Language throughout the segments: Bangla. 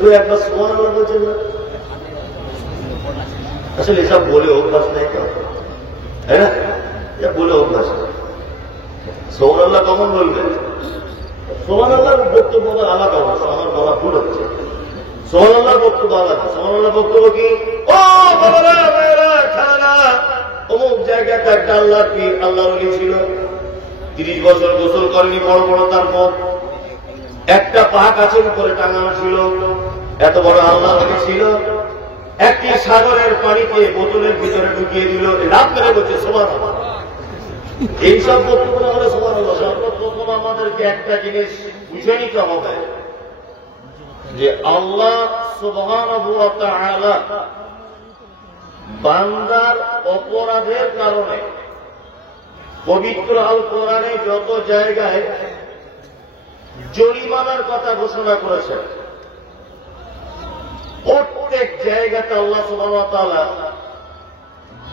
কেউ একবার সুবহানাল্লাহ বলছেন না? আসলে এসব বলে অভ্যাস নেই তো, তাই না? এটা বলে অভ্যাস নেই। সুবহানাল্লাহ কখন বলবেন? সুবহানাল্লাহর বক্তব্য আলাদা অবশ্য, আমার বলা ভুল হচ্ছে। সুবহানাল্লাহর বক্তব্য আলাদা। সুবহানাল্লাহর বক্তব্য কি? ও বাবারা, মেয়েরা, খালারা, অমুক জায়গাতে একটা আল্লাহর পীর, আল্লাহর ওলি ছিল, 30 বছর গোসল করেনি, বড় বড় তার মুখ, একটা পা গাছের উপরে টাঙানো ছিল, এত বড় আল্লাহর ওলি ছিল, একটি সাগরের পানিকে বোতলের ভিতরে ঢুকিয়ে দিল, রাত মেরে বলছে সুবহানাল্লাহ। এইসব বক্তব্য আমরা সুবহানাল্লাহ। সর্বপ্রথম আমাদেরকে একটা জিনিস বুঝে নিতে হবে যে আল্লাহ সুবহানাহু ওয়া তাআলা বান্দার অপরাধের কারণে পবিত্র আল কোরআনে যত জায়গায় জরিমানার কথা ঘোষণা করেছেন, প্রত্যেক জায়গাতে আল্লাহ সুবহানাহু ওয়া তাআলা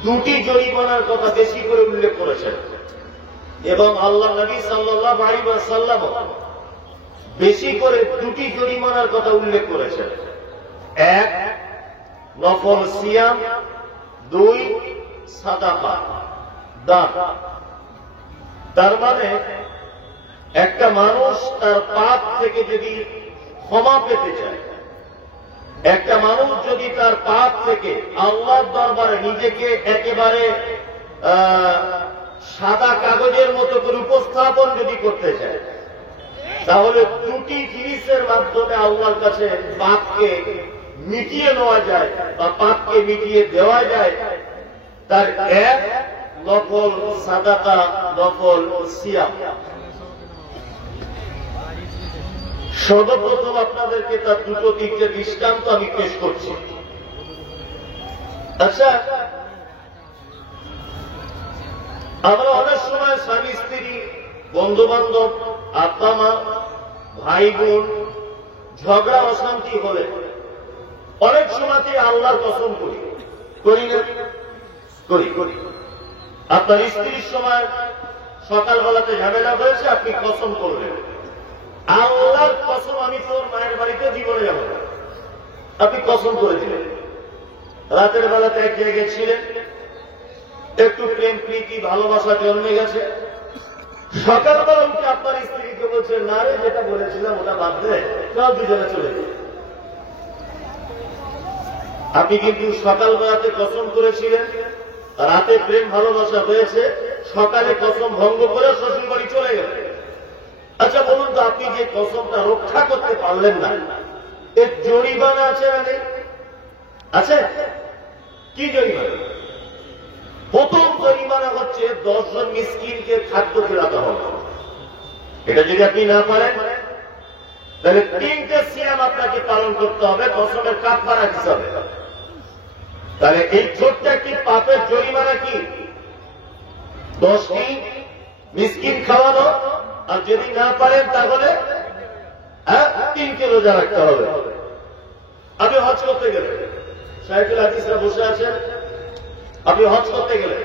দুটি জরিমানার কথা বেশি করে উল্লেখ করেছেন এবং আল্লাহ নবী সাল্লাল্লাহু আলাইহি ওয়াসাল্লাম বেশি করে দুটি জরিমানার কথা উল্লেখ করেছেন। এক, নফল সিয়াম, 2, সাদাকা দান। তার মানে একটা মানুষ তার পাপ থেকে যদি ক্ষমা পেতে চায়, একটা মানুষ যদি তার পাপ থেকে আল্লাহর দরবারে নিজেকে একেবারে সাদা কাগজের মতো করে উপস্থাপন যদি করতে চায়, তাহলে দুটি জিনিসের মাধ্যমে আল্লাহর কাছে পাপকে মিটিয়ে নেওয়া যায় বা পাপকে মিটিয়ে দেওয়া যায়। তার এক, নফল সাদাকা, নফল সিয়াম। সর্বপ্রথম আপনাদেরকে তার দুটো তিনটে দৃষ্টান্ত আমি পেশ করছি। আচ্ছা, আমরা অনেক সময় স্বামী স্ত্রী, বন্ধু বান্ধব, আব্বা মা, ভাই বোন ঝগড়া অশান্তি হলে অনেক সময়তে আল্লাহর কসম করি, করি না? করি। আপনার স্ত্রীর সময় সকালবেলাতে ঝামেলা হয়েছে, আপনি কসম করলেন, আল্লাহর কসম আমি তোর মায়ের বাড়িতে জীবনে যাব না, আপনি কসম করে দিলেন। রাতের বেলাতে এক জায়গায় ছিলেন, একটু প্রেম প্রীতি ভালোবাসা জন্মে গেছে, সকালবেলা উঠে আপনার স্ত্রীকে বলছেন, না রে, যেটা বলেছিলাম ওটা বাদ দে, সব দুজনে চলে যায়। আপনি কিন্তু সকালবেলাতে কসম করেছিলেন, রাতে প্রেম ভালোবাসা হয়েছে, সকালে কসম ভঙ্গ করে শ্বশুর বাড়ি চলে গেল। আচ্ছা বলুন তো, আপনি যে কসমটা রক্ষা করতে পারলেন না, এর জরিমানা আছে না নেই? আছে? কি জরিমানা? প্রথম জরিমানা হচ্ছে 10 জন মিসকিনকে খাদ্য ফেরাতে হবে। এটা যদি আপনি না পারেন, তাহলে 3টে সিয়াম আপনাকে পালন করতে হবে কসমের কাফারা হিসাবে। তাহলে এই ছোট্ট একটি পাপের জরিমানা কি? 10টি মিসকিন খাওয়ানো, আর যদি না পারেন তাহলে 3কে রোজা রাখতে হবে। আপনি হজ করতে গেলেন, শাইখুল হাদিসরা বসে আছেন, আপনি হজ করতে গেলেন,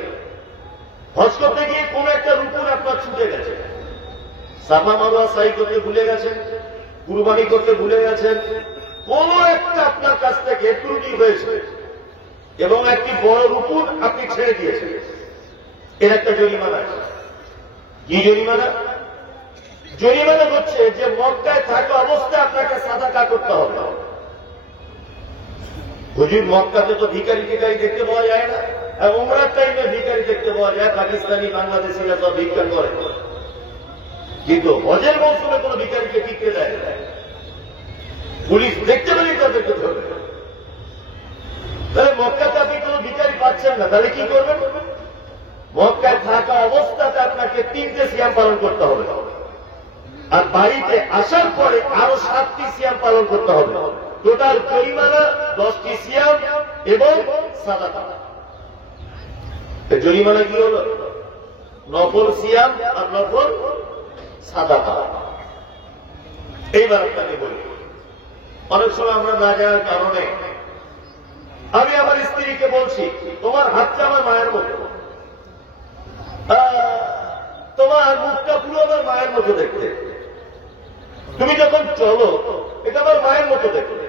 হজ করতে গিয়ে কোন একটা রুকুন আপনার ছুটে গেছে, সাফা মারওয়া সাই করতে ভুলে গেছেন, কুরবানি করতে ভুলে গেছেন, কোন একটা আপনার কাছ থেকে ত্রুটি হয়েছে এবং একটি বড় রুকুন আপনি ছেড়ে দিয়েছেন, এর একটা জরিমানা আছে। কি জরিমানা? জরিমানা হচ্ছে যে মক্কায় থাকা অবস্থায় আপনাকে সাদাকা করতে হবে। হুজুর, মক্কাতে তো ভিখারি টিকারি দেখতে পাওয়া যায় না, উমরার টাইমে ভিখারি দেখতে পাওয়া যায়, পাকিস্তানি বাংলাদেশিরা সব ভিক্ষা করে, কিন্তু হজের মৌসুমে কোন ভিখারিকে টিকতে দেয় না। পুলিশ দেখতে পেলেই তাদেরকে ধরবে। তাহলে মক্কাতে আপনি কোন ভিখারি পাচ্ছেন না, তাহলে কি করবেন? মক্কায় থাকা অবস্থাতে আপনাকে 3টে সিয়াম পালন করতে হবে, আর বাড়িতে আসার পরে আরো 7টি সিয়াম পালন করতে হবে। টোটাল জরিমানা 10টি সিয়াম এবং সাদাকা। জরিমানা কি হল? নফল সিয়াম আর নফল সাদাকা। এইবার আপনাকে বলি, অনেক সময় আমরা না জানার কারণে আমি আমার স্ত্রীকে বলছি, তোমার হাতটা আমার মায়ের মতো, তোমার মুখটা পুরো আমার মায়ের মতো দেখতে, তুমি যখন চলো এটা আমার মায়ের মতো দেখতে,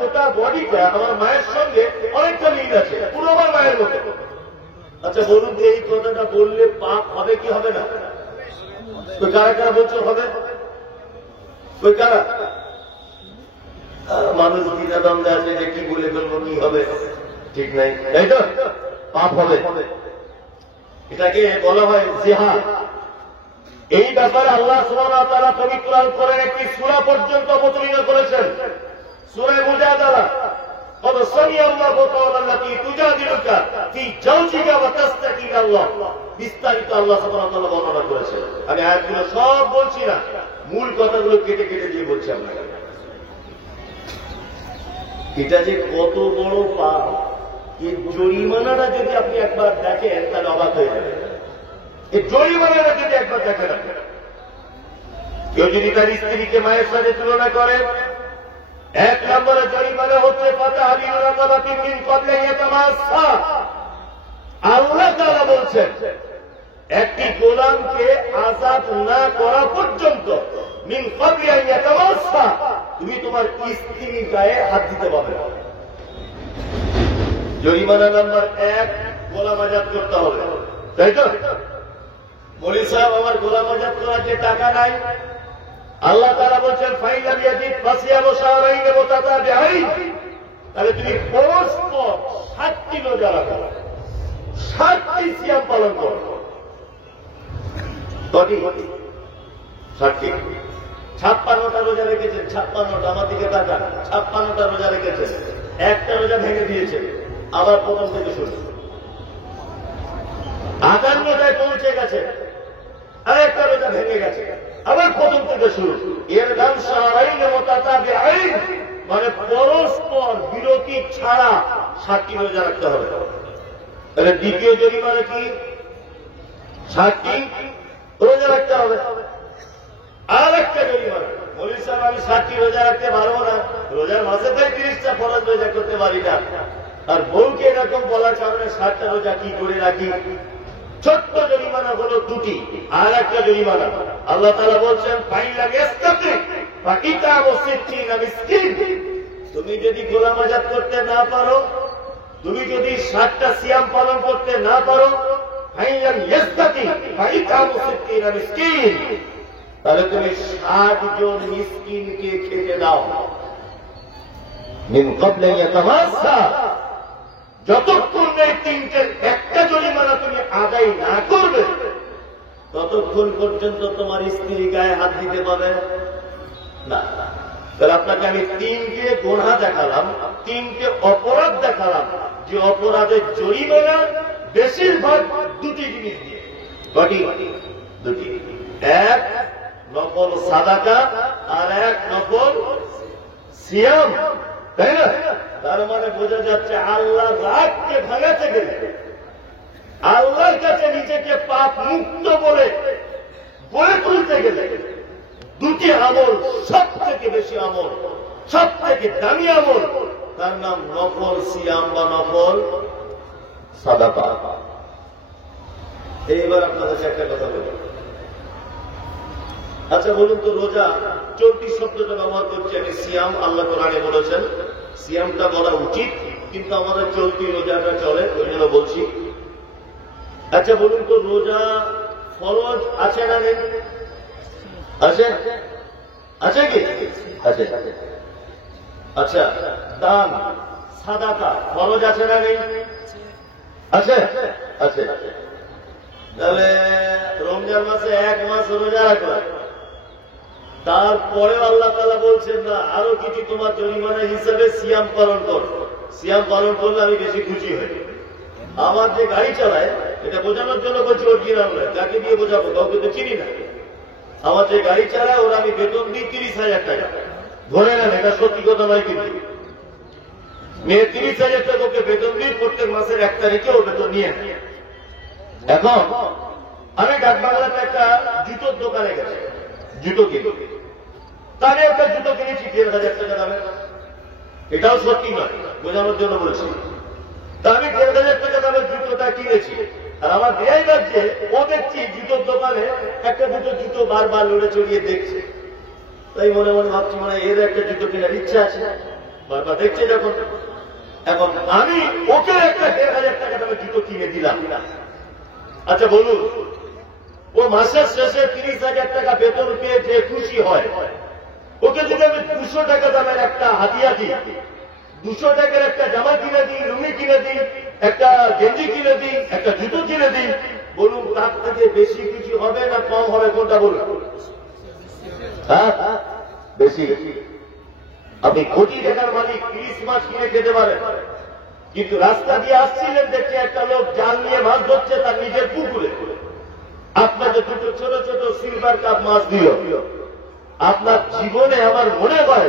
গোটা বডিটা আমার মায়ের সঙ্গে অনেকটা মিল আছে, পুরো আমার মায়ের মতো। আচ্ছা বলুন তো, এই কথাটা বললে পাপ হবে কি হবে না? ওই কারা কারা বলছো হবে? ওই কারা? মানুষ দ্বিধাদ্বন্দ্বে আছে যে কি বলে ফেলবো, কি হবে, ঠিক নাই, তাই তো? পাপ হবে। এটাকে বলা হয় জিহাদ। এই ব্যাপারে আল্লাহ সুবহানাহু ওয়া তাআলা পবিত্র আল কোরআনে একটি সূরা পর্যন্ত অবতীর্ণ করেছেন, সূরা মুজাদালা। قد سمع الله قول التي تجادلك في زوجها وتشتكي إلى الله। বিস্তারিত আল্লাহ সুবহানাহু ওয়া তাআলা বর্ণনা করেছেন। আমি আয়াতগুলো সব বলছি না, মূল কথাগুলো কেটে কেটে দিয়ে বলছি আপনাকে। এটা যে কত বড় পাপ, এই জরিমানাটা যদি আপনি একবার দেখেন তাহলে অবাক হয়ে যাবেন। এই জরিমানাটা যদি একবার দেখেন, কেউ যদি তার স্ত্রীকে মায়ের সাথে তুলনা করে, 1 নম্বরে জরিমানা হচ্ছে আল্লাহ তাআলা বলছেন একটি গোলামকে আযাদ না করা পর্যন্ত মিন ক্বাবলি আন ইয়াতামাসসা তুমি তোমার স্ত্রীর গায়ে হাত দিতে পারবে না। জরিমানা নাম্বার 1, গোলাম আযাদ করতে হবে, তাই তো? মৌলভী সাহেব, আমার গোলাম আযাদ করার যে টাকা নাই, আল্লাহ তাআলা বলছেন ফাইন লাম ইয়াজিদ ফাসিয়ামু শাহরাইন মুতাতাবিআইন, তাহলে তুমি পরস্পর 7টি রোজা রাখো, 7টি সিয়াম পালন করো। কটি? 7টি। 56টা রোজা রেখেছেন, 56টা, আমার দিকে তাকা, 56টা রোজা রেখেছেন, একটা রোজা ভেঙে দিয়েছেন, আবার প্রথম থেকে শুরু। 58টায় পৌঁছে গেছে, আর একটা রোজা ভেঙে গেছে, আবার প্রথম থেকে শুরু। এর নাম শাহরাইন মুতাতাবিআইন, মানে পরস্পর বিরতি ছাড়া 7টি রোজা রাখতে হবে। তাহলে দ্বিতীয় জরিমানা কি? 7টি রোজা রাখতে হবে। আর একটা জরিমানা, মৌলভী সাহেব আমি 7টি রোজা রাখতে পারবো না, রোজার মাসে তো 30টা ফরজ রোজা করতে পারি না, আর বউকে এরকম বলার কারণে 7টা রোজা কি করে রাখি? ছোট্ট জরিমানা হলো 2টি। আর একটা জরিমানা আল্লাহ তাআলা বলছেন ফাইন লাম ইয়াস্তাতি ফাকিতাবু 60 মিসকিন, তুমি যদি গোলাম আযাদ করতে না পারো, তুমি যদি 7টা সিয়াম পালন করতে না পারো, ফাইন লাম ইয়াস্তাতি ফাকিতাবু 60 মিসকিন, তাহলে তুমি 60 জন মিসকিনকে খেতে দাও। মিন ক্বাবলি আন ইয়াতামাসসা, যতক্ষণ এই 3টের একটা জরিমানা তুমি আদায় না করবে, ততক্ষণ পর্যন্ত তোমার স্ত্রী গায়ে হাত দিতে পারবে না। তাহলে আপনাকে আমি 3টে গুনাহ দেখালাম, 3টে অপরাধ দেখালাম, যে অপরাধের জরিমানা বেশিরভাগ 2টি জিনিস দিয়ে। কটি? 2টি। 1 নফল সাদাকা, আর 1 নফল সিয়াম, তাই না? তার মানে বোঝা যাচ্ছে আল্লাহর রাগকে ভাঙাতে গেলে, আল্লাহর কাছে নিজেকে পাপ মুক্ত বলে গড়ে তুলতে গেলে 2টি আমল সব থেকে বেশি আমল, সব থেকে দামি আমল, তার নাম নফল সিয়াম বা নফল সাদাকা। এইবার আপনার কাছে একটা কথা বলি। আচ্ছা বলুন তো, রোজা চলতি শব্দটা ব্যবহার করছি আমি, সিয়াম আল্লাহ কোরআনে বলেছেন সিয়ামটা বলা উচিত, কিন্তু আমাদের চলতি রোজাটা চলে, ওই জন্য বলছি। আচ্ছা বলুন তো, রোজা ফরজ আছে না নেই? আছে, আছে কি? আছে। আচ্ছা, দান সাদাকা ফরজ আছে না নেই? আছে, আছে। তাহলে রমজান মাসে 1 মাস রোজা রাখলাম, তারপরে আল্লাহ তাআলা বলছেন না, আরো কিছু তোমার জরিমানা হিসাবে সিয়াম পালন করো। সিয়াম পালন করলে আমি বেশি খুশি হই। আমার যে গাড়ি চালায়, এটা বোঝানোর জন্য বলছি, অরিজিনাল নয়, যাকে দিয়ে বোঝাবো, কাউকে তো চিনি না। আমার যে গাড়ি চালায় ওরা আমি বেতন দিই 30,000 টাকা, ধরে নেন, এটা সত্যি কথা নয়, কিন্তু মেয়ে 30,000 টাকা ওকে বেতন দিই, প্রত্যেক মাসের 1 তারিখে ও বেতন নিয়ে। এখন আমি ডাকবাংলাতে একটা জুতোর দোকানে গেছি, জুতো কিনে, তাহলে একটা জুতো কিনেছি 1,500 টাকা দামে। এটাও সত্যি নয়, বোঝানোর জন্য বলছি। তা আমি 1,500 টাকা দামের জুতোটা কিনেছি, আর আমার দেয়াই লাগছে, ও দেখছি জুতোর দোকানে একটা দুটো জুতো বারবার লড়ে চড়িয়ে দেখছে। তাই মনে মনে ভাবছি, মানে এর একটা জুতো কেনার ইচ্ছা আছে। বারবার দেখছে যখন। এখন আমি ওকে একটা 1,000 টাকা দামে জুতো কিনে দিলাম। আচ্ছা বলুন, ও মাসের শেষে 30,000 টাকা বেতন পেয়ে যে খুশি হয়, ওকে যদি আমি 200 টাকা দামের একটা হাতিয়া দিই, 200 টাকার একটা জামা কিনে দিই, লুঙ্গি কিনে দিই, একটা গেঞ্জি কিনে দিই, একটা জুতো কিনে দিই, বলুন তার থেকে বেশি কিছু হবে না কম হবে? কোনটা বলুন? হ্যাঁ, বেশি। আপনি কোটি টাকার মালিক, 30 মাছ কিনে খেতে পারেন, কিন্তু রাস্তা দিয়ে আসছিলেন দেখছে একটা লোক জাল নিয়ে মাছ ধরছে তার নিজের পুকুরে, আপনাকে দুটো ছোট ছোট সিলভার কাপ মাছ দিল। আপনার জীবনে আমার মনে হয়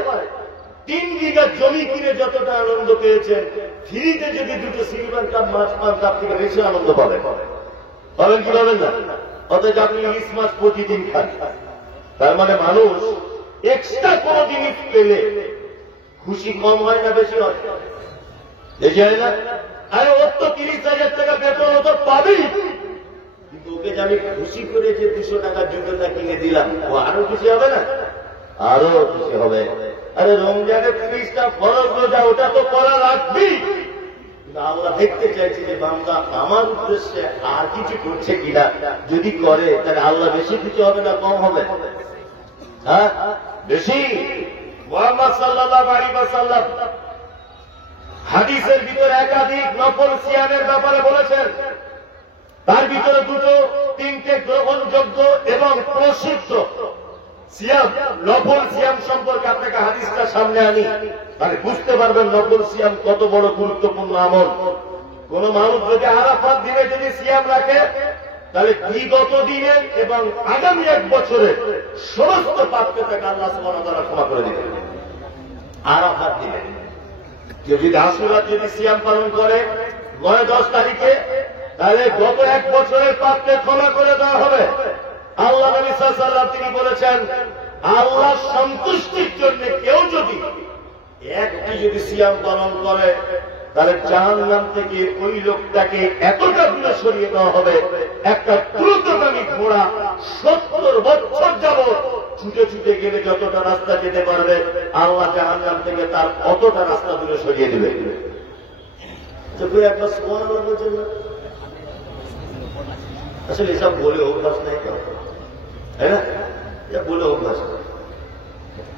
3 বিঘা জমি কিনে যতটা আনন্দ পেয়েছেন, ফ্রিতে যদি দুটো সিলভার কাপ মাছ পান তার থেকে বেশি আনন্দ পাবেন। পাবেন কি পাবেন না? অথচ আপনি ইলিশ মাছ প্রতিদিন খান। তার মানে মানুষ এক্সট্রা কোন জিনিস পেলে খুশি কম হয় না বেশি হয়? দেখে হয় না? আরে ওর তো 30,000 টাকা বেতন, ও তো পাবেই, কিন্তু ওকে যে আমি খুশি করে যে 200 টাকার জুতোটা কিনে দিলাম, ও আরো খুশি হবে না? আরো খুশি হবে। আরে রমজানের 30টা ফরজ রোজা, ওটা তো করা লাগবেই। আল্লাহ দেখতে চাইছে যে বান্দা আমার উদ্দেশ্যে আর কিছু করছে কিনা। যদি করে তাহলে আল্লাহ বেশি খুশি হবে না কম হবে? হ্যাঁ, বেশি। মুহাম্মদ সাল্লাল্লাহু আলাইহি ওয়াসাল্লাম হাদিসের ভিতরে একাধিক নফল সিয়ামের ব্যাপারে বলেছেন। তার ভিতরে 2-3টে গ্রহণযোগ্য এবং প্রসিদ্ধ সিয়াম, নফল সিয়াম সম্পর্কে আপনাকে হাদিসটা সামনে আনি, তাহলে বুঝতে পারবেন নফল সিয়াম কত বড় গুরুত্বপূর্ণ আমল। কোন মানুষ যদি আরাফাত দিনে যদি সিয়াম রাখে, তাহলে বিগত দিনে এবং আগামী 1 বছরে সমস্ত পাপকে তাকে আল্লাহ সুবহানাহু ওয়া তাআলা ক্ষমা করে দিবেন। আরাফাত দিনে কেউ যদি আশুরার যদি সিয়াম পালন করে 9-10 তারিখে, তাহলে গত 1 বছরের পাপকে ক্ষমা করে দেওয়া হবে। আল্লাহ নবী সাল্লাল্লাহু আলাইহি ওয়াসাল্লাম তিনি বলেছেন, আল্লাহ সন্তুষ্টির জন্য কেউ যদি একটি যদি সিয়াম পালন করে, তাহলে জাহান্নাম থেকে ওই লোকটাকে এতটা দূরে সরিয়ে দেওয়া হবে, একটা দ্রুতগামী ঘোড়া 70 বছর যাবত ছুটে ছুটে গেলে যতটা রাস্তা যেতে পারবে, আল্লাহ জাহান্নাম থেকে তার অতটা রাস্তা দূরে সরিয়ে দেবে। একবার সুবহানাল্লাহ বলছেন না? আসলে এসব বলে অভ্যাস নেই তো, তাই না? এটা বলে অভ্যাস নেই।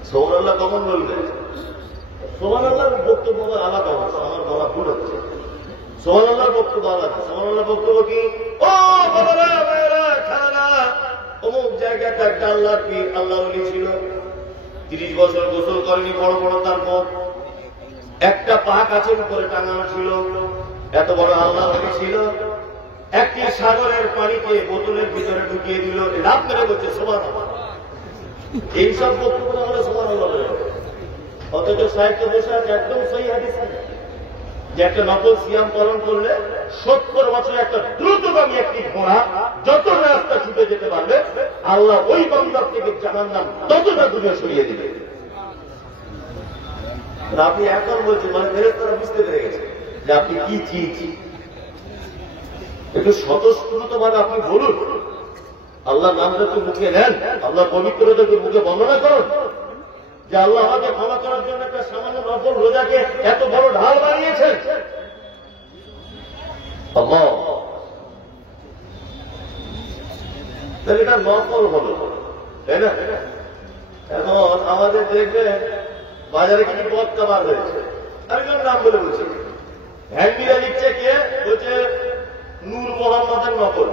সুবহানাল্লাহ কখন বলবে? সুবহানাল্লাহর বক্তব্য আলাদা হচ্ছে, আমার বলা ভুল হচ্ছে। সুবহানাল্লাহর বক্তব্য আলাদা। সুবহানাল্লাহর বক্তব্য কি? ও বাবারা ভাইরা খানা, অমুক জায়গাতে একটা আল্লাহর পীর, আল্লাহ ওলি ছিল, 30 বছর গোসল করেনি, বড় বড় তারপর একটা পা কাছের উপরে টাঙানো ছিল, এত বড় আল্লাহ ওলি ছিল। একটি সাগরের পানিকে বোতলের ভিতরে ঢুকিয়ে দিল, লাভ মেরে বলছে সুবহানাল্লাহ। এইসব বক্তব্য আমরা সুবহানাল্লাহ বলে, অথচ সাহিত্য বসে আছে একদম সহি হাদিস যে একটা নফল সিয়াম পালন করলে 70 বছর একটা দ্রুতগামী একটি ঘোড়া যত রাস্তা ছুটে যেতে পারবে, আল্লাহ ওই বান্দার থেকে জাহান্নাম ততটা দূরে সরিয়ে দিবে। আপনি এখন বলছেন, মানে ফেরেশতারা বুঝতে পেরে গেছে যে আপনি কি চিজ। একটু স্বতঃস্ফূর্ত ভাবে আপনি বলুন, আল্লাহর নামটা তো মুখে নেন, আল্লাহ পবিত্রতাকে মুখে বর্ণনা করুন যে আল্লাহ আমাকে ক্ষমা করার জন্য একটা সামান্য নফল রোজাকে এত বড় ঢাল বানিয়েছেন। তাহলে এটা নফল হল, তাই না? এখন আমাদের দেখবেন বাজারে কিছু পদকা বার হয়েছে, আমি কোন নাম বলে বলছি, হ্যান্ডিরা লিখছে কে, বলছে নূর মোহাম্মদের নকল,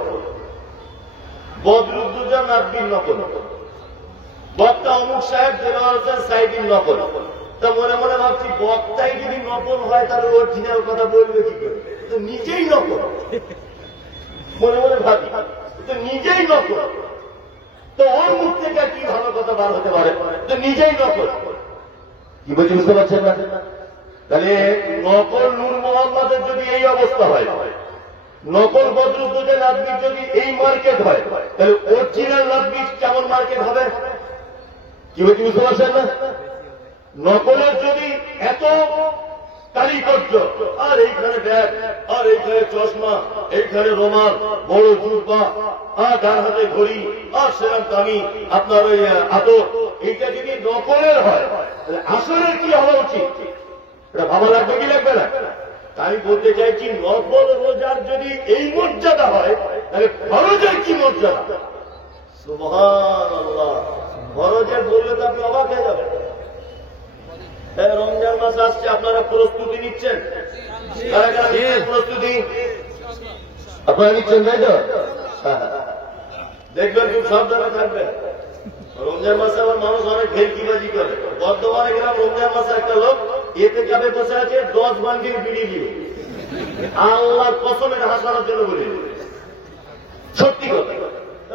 বদরুদ্দুজা নাব্বির নকল, বক্তা অমুক সাহেব দেওয়ার হোসেন সাইদিন নকল। তা মনে মনে ভাবছি, বক্তাই যদি নকল হয় তাহলে অরিজিনাল কথা বলবে কি করে? তো নিজেই নকল, মনে মনে ভাবি, তো নিজেই নকল, তো ওর মুখ থেকে কি ভালো কথা বার হতে পারে? তো নিজেই নকল। কি বলছি বুঝতে পারছেন না? তাহলে নকল নূর মোহাম্মদের যদি এই অবস্থা হয়, নকল বদরুদ্দুজা নাব্বির যদি এই মার্কেট হয়, তাহলে অরিজিনাল নাব্বির কেমন মার্কেট হবে? কি বলছি বুঝতে পারছেন না? নকলের যদি এত কারিগর্য, আর এইখানে ব্যাগ, আর এইখানে চশমা, এইখানে রোমাল, বড় জুব্বা, আর ডান হাতে ঘড়ি, আর সেরাম দামি আপনার ওই আদর, এইটা যদি নকলের হয়, তাহলে আসলের কি হওয়া উচিত? এটা ভাবা লাগবে কি লাগবে না? আমি বলতে চাইছি নফল রোজার যদি এই মর্যাদা হয় তাহলে ফরজের কি মর্যাদা? সুবহানাল্লাহ। ফরজের বললে তো আপনি অবাক হয়ে যাবেন। রমজান মাস আসছে, আপনারা প্রস্তুতি নিচ্ছেন? প্রস্তুতি আপনারা নিচ্ছেন, তাই তো? দেখবেন খুব সাবধানে থাকবেন। রমজান মাসে আবার মানুষ অনেক ভেলকিবাজি করে। বর্ধমানে গেলাম, রমজান মাসে একটা লোক এতে যাবে বসে আছে 10 বান্ডিল বিড়ি দিয়ে। আল্লাহর কসমের হাসানোর জন্য বলি, সত্যি কথা।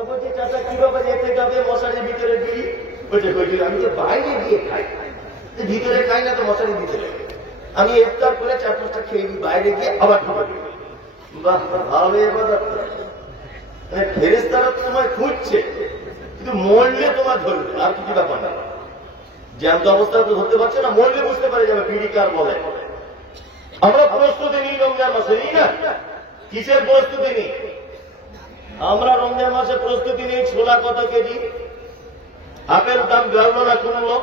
বলছি চাচা কি ব্যাপার, এতে যাবে মশারির ভিতরে বিড়ি? বলছে আমি তো বাইরে গিয়ে খাই, ভিতরে খাই না তো মশারির ভিতরে। আমি ইফতার করে 4-5টা খেয়ে নিই, বাইরে গিয়ে আবার খাবার। বাহ, ভালো। এবার ফেরেশতারা তোমায় খুঁজছে, কিন্তু মরলে তোমার ধরবে, আর কিছু ব্যাপার না। জ্যান্ত অবস্থা তো ধরতে পারছে না, মরলে বুঝতে পারে যাবে বিড়ি কার বলে। আমরা প্রস্তুতি নিই রমজান মাসে, নিই না? কিসের প্রস্তুতি নিই আমরা রমজান মাসে? প্রস্তুতি নিই ছোলা কত কেজি, আপেল দাম বেড়ালো না কমলো,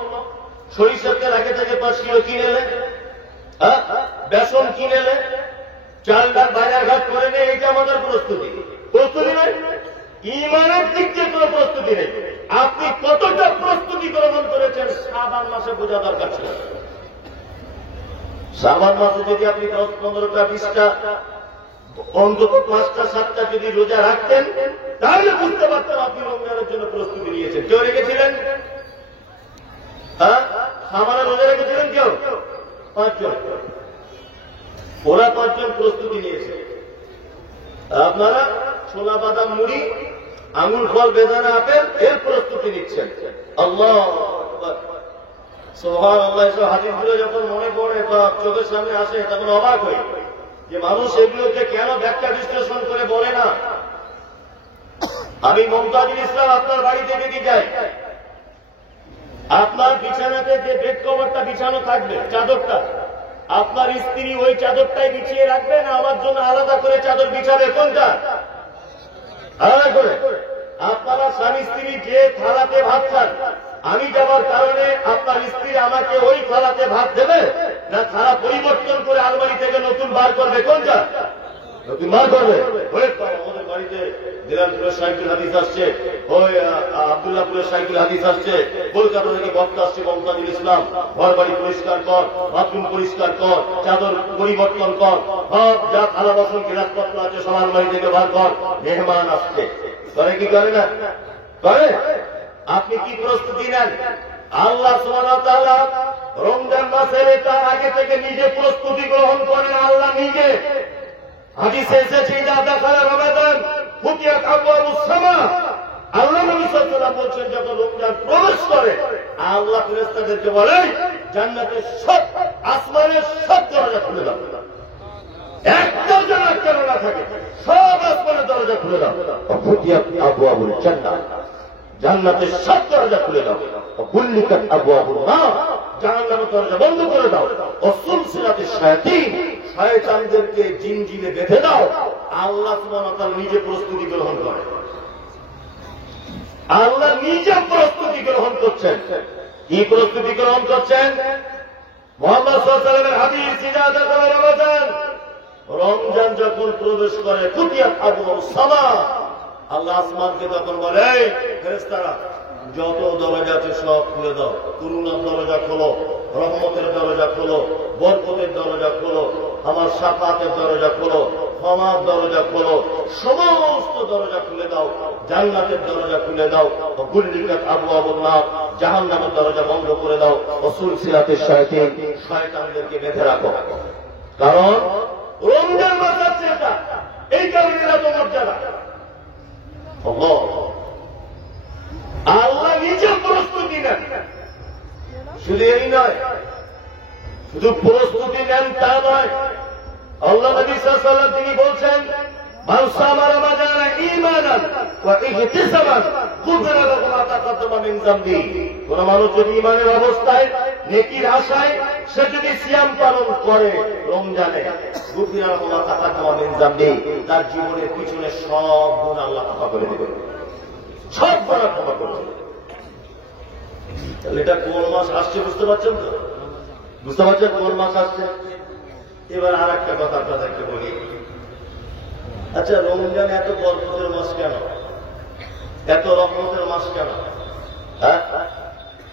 সরিষার তেল আগে থেকে 5 কিলো কিনেলে, বেসন কিনেলে, চাল ডাল বাজার ঘাট করে নেই, এটা আমাদের প্রস্তুতি। প্রস্তুতি নেই, ইমানের দিক থেকে কোনো প্রস্তুতি নেই। আপনি কতটা প্রস্তুতি গ্রহণ করেছেন শাবান মাসে বোঝা দরকার ছিল। শাবান মাসে যদি আপনি 10, 15টা, 20টা, অন্তত 5টা, 7টা যদি রোজা রাখতেন, তাহলে বুঝতে পারতাম আপনি রমজানের জন্য প্রস্তুতি নিয়েছেন। কেউ রেখেছিলেন? শাবানে রোজা রেখেছিলেন কেউ? 5 জন। ওরা 5 জন প্রস্তুতি নিয়েছে। আপনারা ছোলা, বাদাম, মুড়ি, আঙুর ফল, বেদানা, আপেল, এর প্রস্তুতি নিচ্ছেন। আল্লাহ সুবহানাল্লাহ। এসব হাদিসগুলো যখন মনে পড়ে বা চোখের সামনে আসে তখন অবাক হই যে মানুষ এগুলোকে কেন ব্যাখ্যা বিশ্লেষণ করে বলে না। আমি মমতাজুল ইসলাম আপনার বাড়িতে যদি যাই, আপনার বিছানাতে যে বেড কভারটা বিছানো থাকবে, চাদরটা, আপনার স্ত্রী ওই চাদরটাই বিছিয়ে রাখবে না আমার জন্য আলাদা করে চাদর বিছাবে? কোনটা? আলাদা করে। আপনারা স্বামী স্ত্রী যে থালাতে ভাত খান, আমি যাবার কারণে আপনার স্ত্রী আমাকে ওই থালাতে ভাত দেবে না থালা পরিবর্তন করে আলমারি থেকে নতুন বার করবে? কোনটা? নতুন বার করবে। আমাদের বাড়িতে দিনাজপুরের সাইকেল হাদিস আসছে, ওই আব্দুল্লাহপুরের সাইকেল হাদিস আসছে, কলকাতা থেকে বক্তা আসছে মমতাজুল ইসলাম, ঘর বাড়ি পরিষ্কার কর, বাথরুম পরিষ্কার কর, চাদর পরিবর্তন কর, সব যা থালা বাসন গিলাসপত্র আছে সব আলমারি থেকে বার কর, মেহমান আসছে। করে কি করে না? করে। আপনি কি প্রস্তুতি নেন? আল্লাহ সুবহানাহু ওয়া তাআলা রমজান মাসের তার আগে থেকে নিজে প্রস্তুতি গ্রহণ করেন। আল্লাহ নিজে হাদিসে এসেছে, ইদা দাখালা রমাদান ফুতিহাত আবওয়াবুস সামা। আল্লাহ নবী সাল্লাল্লাহু আলাইহি ওয়াসাল্লাম বলছেন, যখন রমজান প্রবেশ করে আল্লাহ ফেরেশতাদেরকে বলে জান্নাতের সব, আসমানের সব দরজা খুলে দাও। একটা জান্নাত কেন না থাকে, সব আসমানের দরজা খুলে দাও। ফুতিহাত আবওয়াবুল জান্নাহ, জান্নাতের সব দরজা খুলে দাও। গুল্লিকাত আবওয়াবুন নার, জাহান্নামের দরজা বন্ধ করে দাও। ওয়াসুলসিলাতিশ শায়াতিন, শয়তানদেরকে জিনজিনে বেঁধে দাও। আল্লাহ সুবহানাহু ওয়া তাআলা নিজে প্রস্তুতি গ্রহণ করেন। আল্লাহ নিজে প্রস্তুতি গ্রহণ করছেন। কি প্রস্তুতি গ্রহণ করছেন? মুহাম্মদ সাল্লাল্লাহু আলাইহি ওয়াসাল্লামের হাদিস, ইদা দাখালা রমাদান, রমজান যখন প্রবেশ করে ফুতিহাত আবওয়াবুস সামা, আল্লাহ আসমানকে তখন বলে, ফেরেশতারা যত দরজা আছে সব খুলে দাও। করুণার দরজা খোলো, রহমতের দরজা খোলো, বরকতের দরজা খোলো, আমার শাফাতের দরজা খোলো, ক্ষমার দরজা খোলো, সমস্ত দরজা খুলে দাও। জান্নাতের দরজা খুলে দাও। গুল্লিকাত আবওয়াবুন নার, জাহান্নামের দরজা বন্ধ করে দাও। ওয়াসুলসিলাতিশ শায়াতিন, শয়তানদেরকে বেঁধে রাখো। কারণ রমজান মাস আছে, এটা এই কারণে এত মর্যাদা। আল্লাহ নিজে প্রস্তুতি নেন। শুধু এই নয়, শুধু প্রস্তুতি নেন তা নয়, আল্লাহ নবী সাল্লাল্লাহু আলাইহি ওয়াসাল্লাম তিনি বলছেন, মান সামা রমাদান ঈমানান ওয়া ইহতিসাবান গুফিরা লাহু মা তাকাদ্দামা মিন যামবি। কোন মানুষ যদি ঈমানের অবস্থায় নেকির আশায় সে যদি সিয়াম পালন করে রমজানে, গুফিরা লাহু মা তাকাদ্দামা মিন যামবি, তার জীবনের পিছনে সব গুনাহ আল্লাহ ক্ষমা করে দেবেন, সব গুনাহ ক্ষমা করে দেবেন। তাহলে এটা কোন মাস আসছে বুঝতে পারছেন তো? বুঝতে পারছেন কোন মাস আসছে? এবার আর একটা কথা আপনাদেরকে বলি। আচ্ছা, রমজান এত বরকতের মাস কেন, এত রহমতের মাস কেন? হ্যাঁ,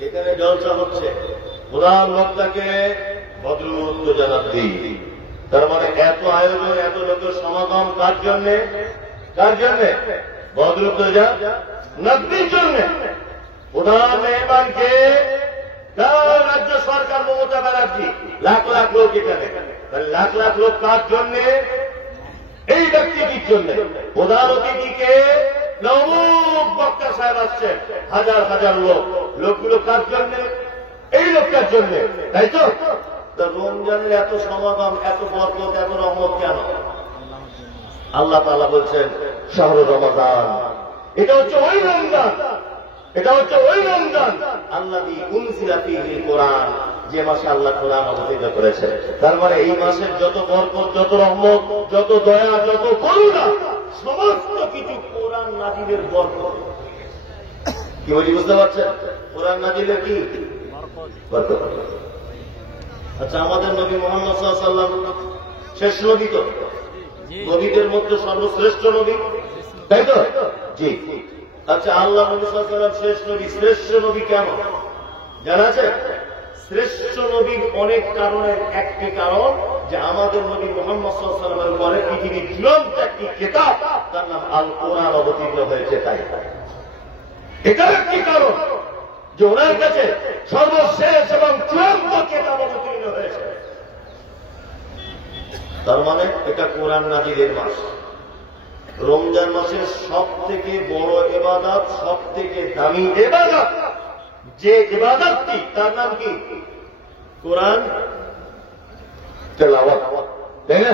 এখানে জলসা হচ্ছে, প্রধান বক্তাকে ভদ্রমূর্ত জানাতে, তার মানে এত আয়োজন, এত লোকের সমাগম কার জন্যে? কার জন্যে? ভদ্রমূর্ত জানাতির জন্যে। প্রধান মেহমানকে রাজ্য সরকার মমতা ব্যানার্জি, লাখ লাখ লোক এখানে, লাখ লাখ লোক কার জন্যে? এই ব্যক্তিটির জন্য। প্রধান অতিথিকে নবুক বক্তা সাহেব আসছেন, হাজার হাজার লোক, লোকগুলো কার জন্য? এই লোকটার জন্য, তাই তো? রমজানের এত সমাগম, এত বরকত, এত রহমত কেন? আল্লাহ তাআলা বলছেন শাহরু রমাদান, এটা হচ্ছে ওই রমজান, এটা হচ্ছে ওই রমজান আল্লাযী উনজিলা ফীহিল কোরআন, যে মাসে আল্লাহ কোরআন অবতীর্ণ করেছেন। তার মানে এই মাসের যত বরকত, যত রহমত, যত দয়া, যত করুণা, সমস্ত কিছু কোরআন নাজিলের বরকত। কি বলি, বুঝতে পারছেন? কোরআন নাজিলের কি বরকত। আচ্ছা, আমাদের নবী মুহাম্মদ সাল্লাল্লাহু আলাইহি ওয়াসাল্লাম শেষ নবী তো, নবীদের মধ্যে সর্বশ্রেষ্ঠ নবী, তাই তো? জি। আচ্ছা, আল্লাহ নবী সাল্লাল্লাহু আলাইহি ওয়াসাল্লাম শেষ নবী। শ্রেষ্ঠ নবী কেন জানা আছে? শ্রেষ্ঠ নবীর অনেক কারণের একটি কারণ যে আমাদের নবী মুহাম্মদ সাল্লাল্লাহু আলাইহি ওয়াসাল্লামের পরে পৃথিবীর চূড়ান্ত একটি কিতাব, তার নাম আল কোরআন অবতীর্ণ হয়েছে, তাই এটা একটি কারণ যে ওনার কাছে সর্বশেষ এবং চূড়ান্ত কিতাব অবতীর্ণ হয়েছে। তার মানে এটা কোরআন নাজিলের মাস। রমজান মাসের সব থেকে বড় ইবাদত, সব থেকে দামি ইবাদত, যে ইবাদতটি, তার নাম কি? কোরআন তেলাওয়াত, তাই না?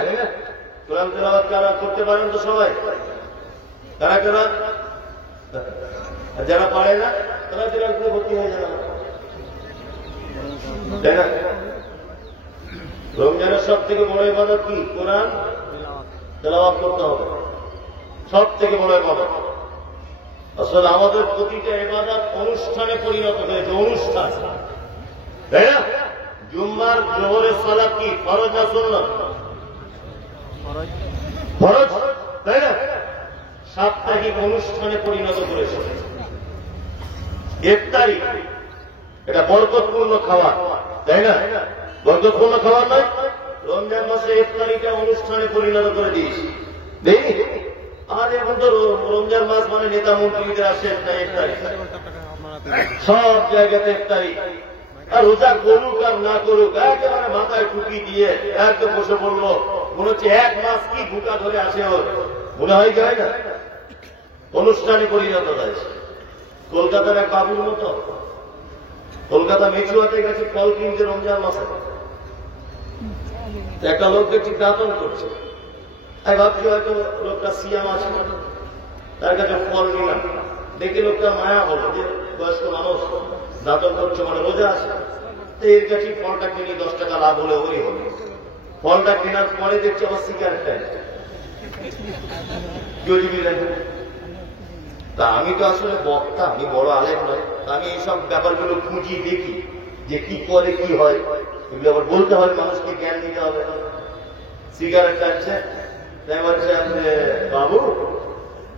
কোরআন তেলাওয়াত কারা করতে পারেন তো? সবাই। কারা কারা? যারা পারে না তারা তেলাওয়াতে ভর্তি হয়ে যাবে, তাই না? রমজানের সব থেকে বড় ইবাদত কি? কোরআন তেলাওয়াত করতে হবে, সব থেকে বড় ইবাদত। আসলে আমাদের প্রতিটা ইবাদত অনুষ্ঠানে পরিণত হয়েছে, অনুষ্ঠান, তাই না? জুম্মার জোহরের সালাত কি ফরজ না সুন্নাত? ফরজ, তাই না? সাপ্তাহিক অনুষ্ঠানে পরিণত করেছে। ইফতারি এটা বরকতপূর্ণ খাবার, তাই না? বরকতপূর্ণ খাবার নয়? রমজান মাসে ইফতারিটা অনুষ্ঠানে পরিণত করে দিয়েছি, দেখি। আর এখন তো রমজান মাস মানে নেতা মন্ত্রীদের আসে ইফতারি, সব জায়গাতে ইফতারি। আর রোজা করুক আর না করুক, একেবারে মাথায় টুপি দিয়ে একদম বসে পড়লো, মনে হচ্ছে এক মাস কি ভুকা ধরে আসে ওর, মনে হয় কি হয় না? অনুষ্ঠানে পরিণত হয়েছে। কলকাতার এক বাবুর মতো, কলকাতা মেচুয়াতে গেছে ফল কিনতে রমজান মাসে, একটা লোককে ঠিক দাঁতন করছে। আমি ভাবছি হয়তো লোকটা সিয়াম আছে, তার কাছে ফল নিলাম, দেখে লোকটা মায়া হলো যে বয়স্ক মানুষ দাঁতন করছে, মানে রোজা আছে, তো এর কাছে ফলটা কিনে 10 টাকা লাভ হলে ওই হলো। ফলটা কেনার পরে দেখছি আমার সিগারেট তা আমি তো আসলে বক্তা, আমি বড় আলেম নয়, আমি এইসব ব্যাপারগুলো খুঁজি, দেখি যে কি করে কি হয়, এগুলো আবার বলতে হবে, মানুষকে জ্ঞান দিতে হবে। সিগারেট টানছে, তাই বলছে বাবু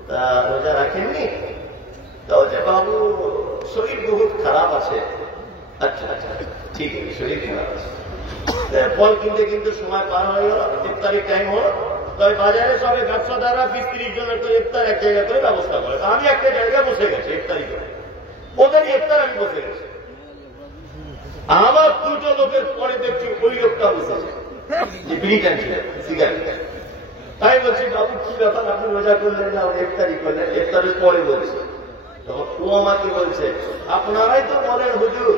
তা রোজা রাখেননি? তা বলছে বাবু শরীর বহুত খারাপ আছে। আচ্ছা আচ্ছা ঠিক আছে, শরীর খারাপ আছে। ফল কিনতে কিন্তু সময় পার হয়ে গেল, ইফতারির টাইম হলো। তবে বাজারে সবাই ব্যবসাদাররা 20-30 জনের তো ইফতার এক জায়গায় করে ব্যবস্থা করে, আমি একটা জায়গায় বসে গেছি ইফতারি করে, ওদের ইফতার আমি বসে গেছি। আমার 2টো লোকের পরে দেখছি ওই লোকটা বসেছে, যে বিড়ি টানছিলেন, সিগারেট। তাই বলছি বাবু কি ব্যাপার, আপনি রোজা করলেন না ইফতারি করলেন? ইফতারের পরে বলছে। তখন ও আমাকে বলছে আপনারাই তো বলেন হুজুর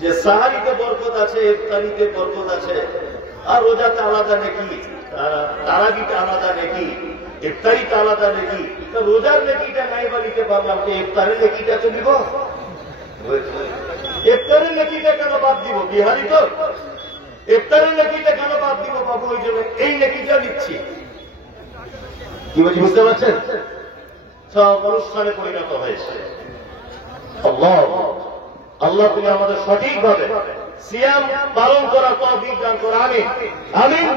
যে সাহারিতে বরকত আছে, ইফতারিতে বরকত আছে, আর রোজাতে আলাদা নাকি, তারাবিতে আলাদা নাকি, ইফতারিতে আলাদা নাকি? রোজার নেকিটা নাই বা নিতে পারলাম, যে ইফতারের নেকিটা তো নিব। ইফতারের নেকিটা কেন বাদ দিব? বিহারি তো, ইফতারের নেকিটা কেন বাদ দিব বাবু? ওই জন্য এই নেকিটা নিচ্ছি। কি বলছি বুঝতে পারছেন? সব অনুষ্ঠানে পরিণত হয়েছে। আল্লাহ আল্লাহ তুমি আমাদের সঠিকভাবে সিয়াম পালন করা তৌফিক দান করুন, আমিন আমিন।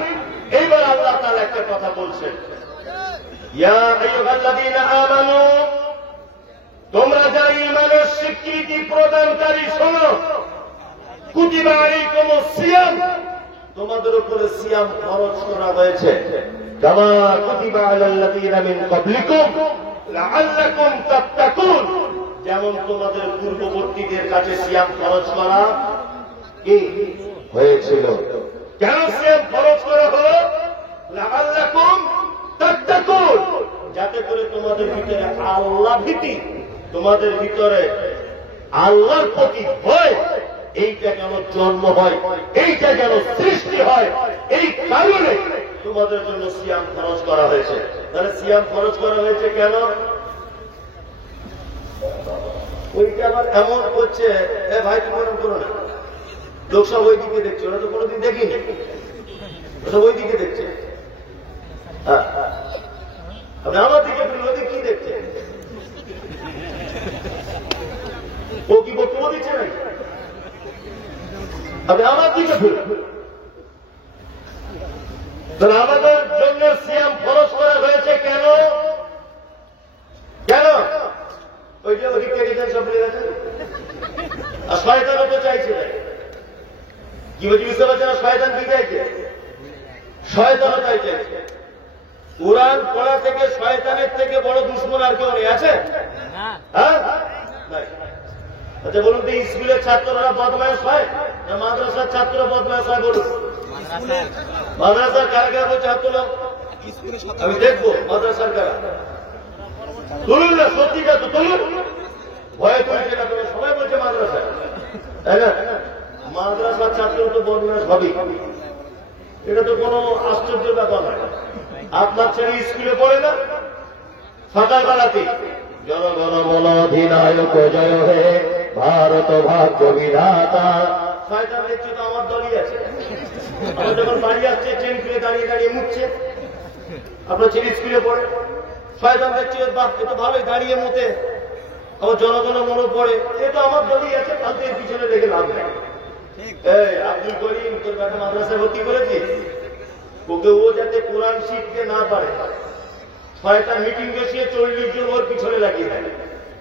এইবার আল্লাহ তাআলা একটা কথা বলছেন, ইয়া আইয়ুহাল্লাযীনা আমানু, তোমরা যারা ঈমানের স্বীকৃতি প্রদানকারী শোনো, কুতিবা আলাইকুমুস সিয়াম, তোমাদের উপরে সিয়াম ফরজ করা হয়েছে, কামা কুতিবা আলাল্লাযীনা মিন ক্বাবলিকুম লাআল্লাকুম তাত্তাকুন, যেমন তোমাদের পূর্ববর্তীদের কাছে সিয়াম ফরজ করা কি হয়েছিল। কেন সিয়াম ফরজ করা হলো? লাআল্লাকুম তাত্তাকুন, যাতে করে তোমাদের ভিতরে আল্লাহ ভীতি, তোমাদের ভিতরে আল্লাহর প্রতি ভয়, এইটা যেন জন্ম হয়, এইটা যেন সৃষ্টি হয়, এই কারণে তোমাদের জন্য সিয়াম ফরজ করা হয়েছে। তাহলে সিয়াম ফরজ করা হয়েছে কেন? ওইটা আবার এমন করছে, এ ভাই তুমি এরকম করো না, লোক সব ওই দিকে দেখছে, ওরা তো কোনোদিন দেখিনি, সব ওই দিকে দেখছে। আপনি আমার দিকে ওদিক কি দেখছে? ও কি বক্তব্য দিচ্ছে নাকি? আপনি আমার দিকে ফিরুন। তাহলে আমাদের জন্য সিয়াম ফরজ করা হয়েছে কেন? কেন? ওই যে ওদিকটা গেছেন সব মিলে গেছেন, আর শয়তানও তো চাইছে কি বলছি, বুঝতে পারছেন? শয়তান কি চাইছে? শয়তানও তাই চাইছে। কোরআন পড়া থেকে শয়তানের থেকে বড় দুশ্মন আর কেউ নেই, আছে? হ্যাঁ, আচ্ছা বলুন তো, স্কুলের ছাত্ররা বদমায়েশ হয় না মাদ্রাসার ছাত্র বদমায়েশ হয়? বলুন, মাদ্রাসার কারা কারা বলছে হাত তোলো, আমি দেখবো মাদ্রাসার কারা। তুলুন না, সত্যিটা তো তুলুন, ভয় তুলছে না, তোমরা সবাই বলছে মাদ্রাসা, তাই না? মাদ্রাসার ছাত্র তো বদমায়েশ হবেই, এটা তো কোনো আশ্চর্যের ব্যাপার নয়। আপনার ছেলে স্কুলে পড়ে না, সকালবেলাতে জনগণ মন অধিনায়ক জয় হে ভারত ভাগ্য বিধাতা, শয়তান দেখছে তো আমার দলই আছে, আমার যখন বাড়ি আসছে ট্রেন খুলে দাঁড়িয়ে দাঁড়িয়ে মুছছে। আপনার ছেলে স্কুলে পড়ে, শয়তান দেখছে বাহ এ তো ভালোই দাঁড়িয়ে মুতে, আমার জনগণ মনে পড়ে এ তো আমার দলই আছে, তাহলে এর পিছনে লেগে লাভ নেই। এই আব্দুল করিম, তোর ব্যাটা মাদ্রাসায় ভর্তি করেছিস, ওকে ও যাতে কোরআন শিখতে না পারে, শয়তান মিটিং বসিয়ে 40 জন ওর পিছনে লাগিয়ে দেয়।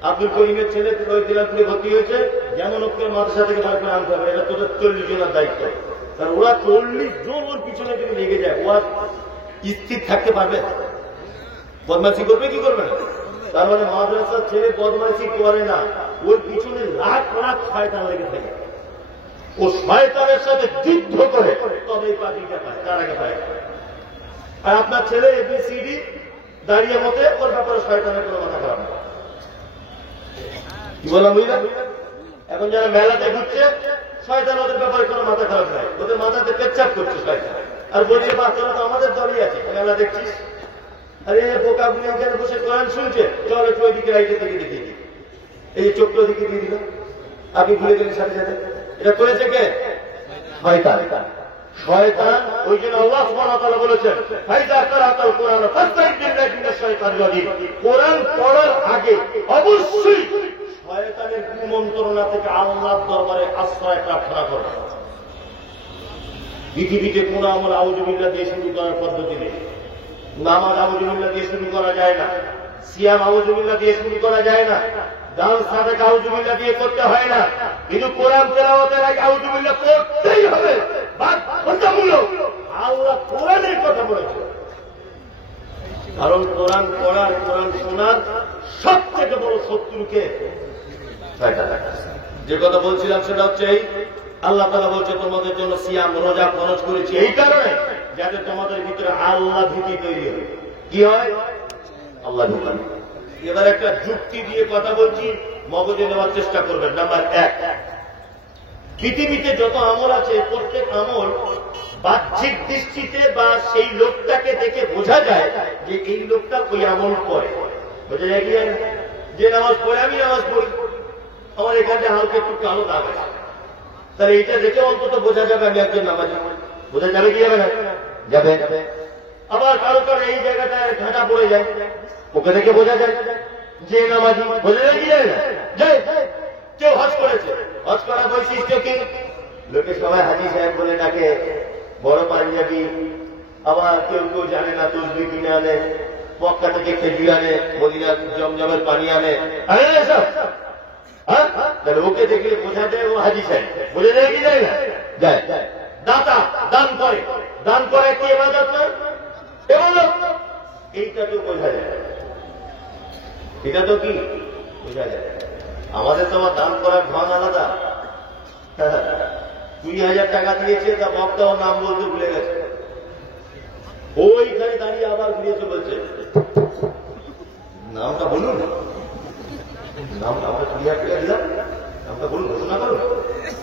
আব্দুল করিমের ছেলে দিনাজপুরে ভর্তি হয়েছে, যেমন ওকে মাদ্রাসা থেকে বার করে আনতে হবে, এটা তোদের 40 জনের দায়িত্ব। কারণ ওরা 40 জন ওর পিছনে যদি লেগে যায়, ও আর স্থির থাকতে পারবে? বদমাইশি করবে কি করবে না? তার মানে মাদ্রাসার ছেলে বদমাইশি করে না, ওর পিছনে লাখ লাখ শয়তান লেগে থাকে, ও শয়তানের সাথে যুদ্ধ করে তবে এই পার্টিটা পায়, তার আগে পায়। আর আপনার ছেলে এবিসিডি দাঁড়িয়ে মতে, ওর ব্যাপারে শয়তানের কোনো মাথা খারাপ না। কি বললাম বুঝলেন? এখন যারা মেলাতে ঘুরছে, শয়তান ওদের ব্যাপারে কোনো মাথা খারাপ নাই, ওদের মাথাতে পেচ্ছাপ করছে শয়তান, আর বলছে বাচ্চারা তো আমাদের দলই আছে, মেলা দেখছিস, আরে বোকাগুলি ওখানে বসে কোরআন শুনছে, চল একটু ওইদিকে রাইটের দিকে দেখিয়ে দিই, এই যে চোখটা ওদিকে দিয়ে দিল, আপনি ভুলে গেলেন সাথে সাথে। এটা করেছে কে? শয়তান। শয়তান। ওই জন্য আল্লাহ সুবহানাহু ওয়া তাআলা বলেছেন, ফাইযা কারাতাল কুরআন ফাস্তাইয বিল্লাহি মিনাশ শাইতানির রাজিম, কোরআন পড়ার আগে অবশ্যই শয়তানের কুমন্ত্রণা থেকে আল্লাহর দরবারে আশ্রয় প্রার্থনা করো। পৃথিবীতে কোন আমল আউযু বিল্লাহ দিয়ে শুরু করার পদ্ধতি নেই। নামাজ আউযু বিল্লাহ দিয়ে শুরু করা যায় না, সিয়াম আউযু বিল্লাহ দিয়ে শুরু করা যায় না, দান সাদাকা আউযু বিল্লাহ দিয়ে করতে হয় না, কিন্তু কোরআন তেলাওয়াতের আগে আউযু বিল্লাহ পড়তেই হবে। বাধ্যতামূলক। আল্লাহ কোরআনের কথা বলেছে, কারণ কোরআন পড়ার, কোরআন শোনার সব থেকে বড় শত্রুকে যে কথা বলছিলাম সেটা হচ্ছে এই, আল্লাহ তাআলা বলছে তোমাদের জন্য সিয়াম রোজা ফরজ করেছি এই কারণে যাতে তোমাদের ভিতরে আল্লাহ ভীতি তৈরি হয়। কি হয়? আল্লাহ ভীতি। এবার একটা যুক্তি দিয়ে কথা বলছি, মগজে নেওয়ার চেষ্টা করবেন। নাম্বার 1, পৃথিবীতে যত আমল আছে প্রত্যেক আমল বাহ্যিক দৃষ্টিতে বা সেই লোকটাকে দেখে বোঝা যায় যে এই লোকটা ওই আমল করে। বোঝা যায় কি? যে নামাজ পড়ে, আমি নামাজ পড়ি, আমার এখানে হালকা একটু কালো দাগ আছে, তাহলে এইটা দেখে অন্তত বোঝা যাবে আমি একজন নামাজি। বোঝা যাবে কি যাবে না? যাবে। আবার কারো কারো এই জায়গাটায় ঘাটা পড়ে যায়, ওকে দেখে বোঝা যায় যে নামাজি। বোঝা যায় কি যায় না? কেউ হজ করেছে, হজ করার বৈশিষ্ট্য কি? লোকে সবাই হাজি সাহেব বলে ডাকে, বড় পাঞ্জাবি, আবার কেউ কেউ জানে না তসবি কিনে আনে, মক্কা থেকে খেজুর আনে, মদিনা জমজমের পানি আনে, তাহলে ওকে দেখলে বোঝা যায় ও হাজি সাহেব। বোঝা যায় কি যায় না? যায়। দাতা দান করে, দান করে কি ইবাদত না? এইটা তো বোঝা যায়, এটা তো কি বোঝা যায়। আমাদের তো আমার দান করার ঢং আলাদা। 20,000 টাকা দিয়েছে, তা বক্তা ওর নাম বলতে ভুলে গেছে, ওইখানে দাঁড়িয়ে আবার ঘুরিয়েছে, বলছে নামটা বলুন, নামটা আমরা 20,000 টাকা দিলাম, নামটা বলুন, ঘোষণা করুন।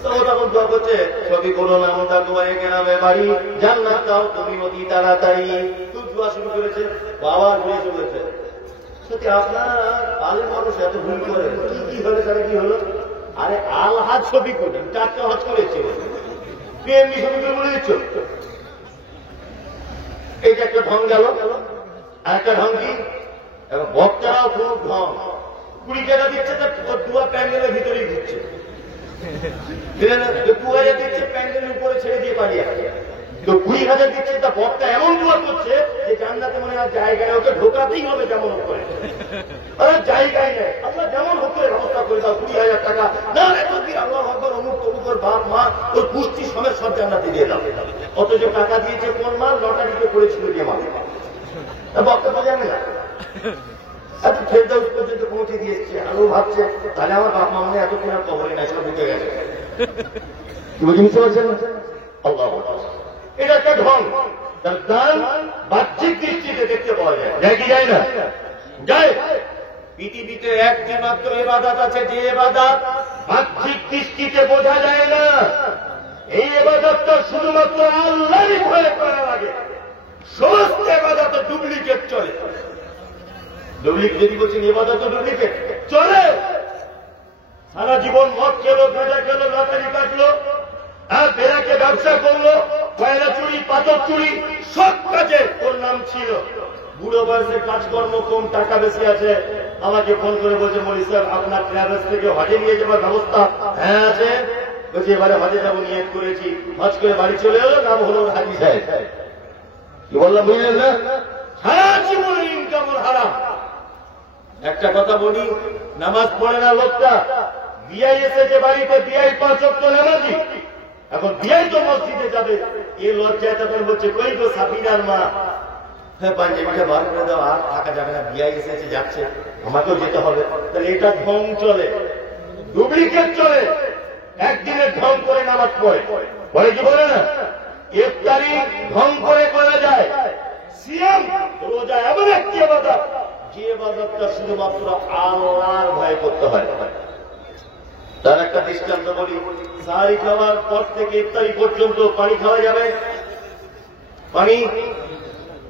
তো ও তখন দোয়া করছে, ছবি কোনো নামটা তোমায় গ্রামে বাড়ি, জান্নাত দাও তুমি অতি তাড়াতাড়ি। খুব দোয়া শুরু করেছে, বাবা ঘুরিয়েছে, বলেছে সত্যি আপনার আলের মানুষ এত ভুল করে, কি হলে তারা কি হলো? আরে আলহাজ ছবি করবেন, 4টা হজ করেছে, এমনি ছবি করে বলে দিচ্ছ। এই যে একটা ঢং গেল, আর একটা ঢং কি, বক্তারাও খুব ঢং। 20 টাকা দিচ্ছে, তার দুয়া প্যান্ডেলের ভিতরেই দিচ্ছে, 2000 দিচ্ছে প্যান্ডেলের উপরে ছেড়ে দিয়ে পালিয়ে আসছে। তো 20,000 দিচ্ছে, তা বক্তা এমন দোয়া করছে যে জান্নাতে মনে হয় জায়গায় ওকে ঢোকাতেই হবে, যেমন হোক করে। আরে জায়গায় নেই, আমরা যেমন হোক করে ব্যবস্থা করে দাও, 20,000 টাকা না আল্লাহ আকবার, অমুক তমুকের বাপ মা ওর পুষ্টি সমেত সব জান্নাতে দিয়ে দাও। অথচ টাকা দিয়েছে কোন মাল? লটারিতে করেছিল যে মাল। বক্তা তো জানে না, এত ফেরদাউস পর্যন্ত পৌঁছে দিয়েছে। আর ও ভাবছে তাহলে আমার বাপ মা মানে এত কিনা কবরে নাই, সব ঢুকে গেছে। কি বুঝতে পারছেন? আল্লাহ, এটা একটা ঢং। তার দান বাহ্যিক দৃষ্টিতে দেখতে পাওয়া যায়, যায় কি যায় না? যায়। পৃথিবীতে একটি মাত্র ইবাদত আছে, যে ইবাদত বাহ্যিক দৃষ্টিতে বোঝা যায় না। এই ইবাদতটা শুধুমাত্র আল্লাহরই ভয়ে করা লাগে। সমস্ত ইবাদত ডুপ্লিকেট চলে। ডুপ্লিকেট যদি বলছেন ইবাদত ডুপ্লিকেট চলে। সারা জীবন মদ খেলো, গাঁজা খেলো, লটারি কাটলো, আর বেড়াকে ব্যবসা করলো, কয়লা চুরি, পাথর চুরি, সব কাজে ওর নাম ছিল। বুড়ো বয়সে কাজকর্ম কম, টাকা বেশি আছে, আমাকে ফোন করে বলছে মলি স্যার আপনার ট্রাভেলস থেকে হজে নিয়ে যাবার ব্যবস্থা? হ্যাঁ আছে। বলছি এবারে হজে যাবো, নিয়ত করেছি। হজ করে বাড়ি চলে এলো, নাম হলো হাজি সাহেব। কি বললাম বুঝলেন না? সারা জীবন ইনকাম হারাম। একটা কথা বলি, নামাজ পড়ে না লোকটা, বিআই এসেছে বাড়িতে, বিআই 5 ওয়াক্ত নামাজি। এখন বিআই তো মসজিদে যাবে, এ লজ্জায় তখন বলছে কই গো সাবিনার মা, হ্যাঁ পাঞ্জাবিটা বার করে দাও, আর থাকা যাবে না, বিআই এসেছে যাচ্ছে, আমাকেও যেতে হবে। তাহলে এটা ঢং চলে, ডুপ্লিকেট চলে। একদিনের ঢং করে নামাজ পড়ে, বলে কি বলে না? ইফতারি ঢং করে করা যায়। সিয়াম রোজা এমন একটি ইবাদত, যে ইবাদতটা শুধুমাত্র আল্লাহর ভয় করতে হয়। তার একটা দৃষ্টান্ত বলি, সাহারি খাওয়ার পর থেকে ইফতারি পর্যন্ত পানি খাওয়া যাবে? পানি,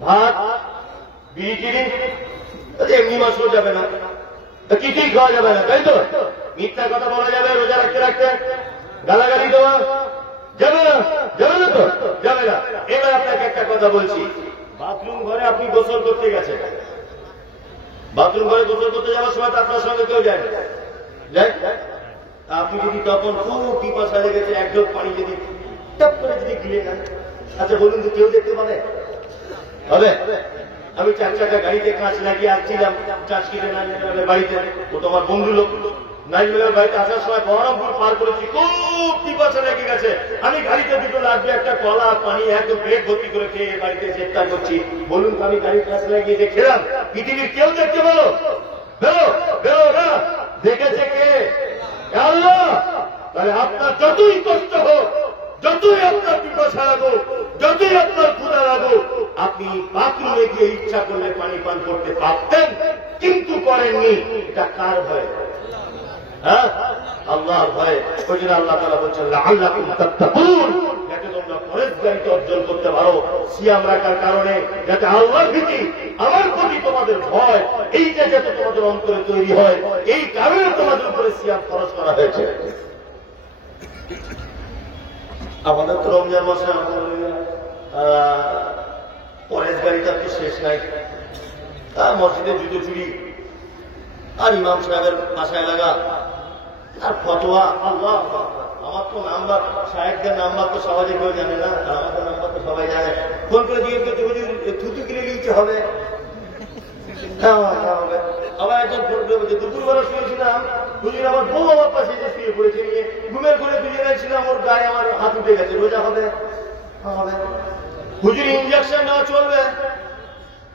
ভাত, বিড়ি, এমনি মাছও যাবে না, কিছুই খাওয়া যাবে না, তাই তো? মিথ্যা কথা বলা যাবে রোজা রাখতে রাখতে? গালাগালি দেওয়া যাবে না? যাবে না তো? যাবে না। এবার আপনাকে একটা কথা বলছি, বাথরুম ঘরে আপনি গোসল করতে গেছেন, বাথরুম ঘরে গোসল করতে যাওয়ার সময় আপনার সঙ্গে কেউ যায় না, যায়? আপনি যদি তখন খুব পিপাসা লেগেছে, এক ঢোক পানি যদি টপ করে যদি গিলে নেন, আচ্ছা বলুন তো কেউ দেখতে পাবে? হবে? আমি 4 চাকা গাড়িতে কাঁচ লাগিয়ে আসছিলাম, কাঁচ কিনে নাইমের বাড়িতে, ও তো আমার বন্ধু লোক। নাইমের বাড়িতে আসার সময় বহরমপুর পার করেছি, খুব পিপাসা লেগে গেছে। আমি গাড়িতে দুটো লাগবে, একটা কলা পানি একদম পেট ভর্তি করে খেয়ে বাড়িতে চেষ্টা করছি। বলুন তো আমি গাড়ির কাঁচ লাগিয়ে যে খেলাম, পৃথিবীর কেউ দেখতে পেলো? বেরো বেরো না, দেখেছে কে? আল্লাহ। তাহলে আপনার যতই কষ্ট হোক, যতই আপনার পিপাসা লাগুক, যতই আপনার ক্ষুধা লাগুক, আপনি বাথরুমে গিয়ে ইচ্ছা করলে পানি পান করতে পারতেন, কিন্তু করেননি। এটা কার ভয়? হ্যাঁ, আল্লাহর ভয়। ওই জন্য আল্লাহ তাআলা বলছেন লাআল্লাকুম তাত্তাকুন, যাতে তোমরা পরহেজগারিতা অর্জন করতে পারো সিয়াম রাখার কারণে, যাতে আল্লাহর ভীতি, আমার প্রতি তোমাদের ভয়, এইটা যাতে তোমাদের অন্তরে তৈরি হয়, এই কারণে তোমাদের উপরে সিয়াম খরচ করা হয়েছে। আমাদের তো রমজান মাসে পরহেজগারিতা তো শেষ নাই। মসজিদে জুতো চুরি, আর ইমাম সাহেবের বাসায় লাগা, আর ফতোয়া। আল্লাহ, আমার তো নাম্বার, সাহেবদের নাম্বার তো সহজে কেউ জানে না, আর আমাদের নাম্বার তো সবাই জানে। ফোন করে জিজ্ঞেস করতে বলি থুতু কিনে নিতে হবে, হবে। আবার একজন ফোন করে বলছে দুপুরবেলা শুয়েছিলাম, হুজুর আমার বউ আমার পাশে যে শুয়ে পড়েছে, নিয়ে ঘুমের ঘুরে দুজনে ছিলাম, ওর গায়ে আমার হাত উঠে গেছে, রোজা হবে? হবে। হুজুর ইঞ্জেকশন নেওয়া চলবে?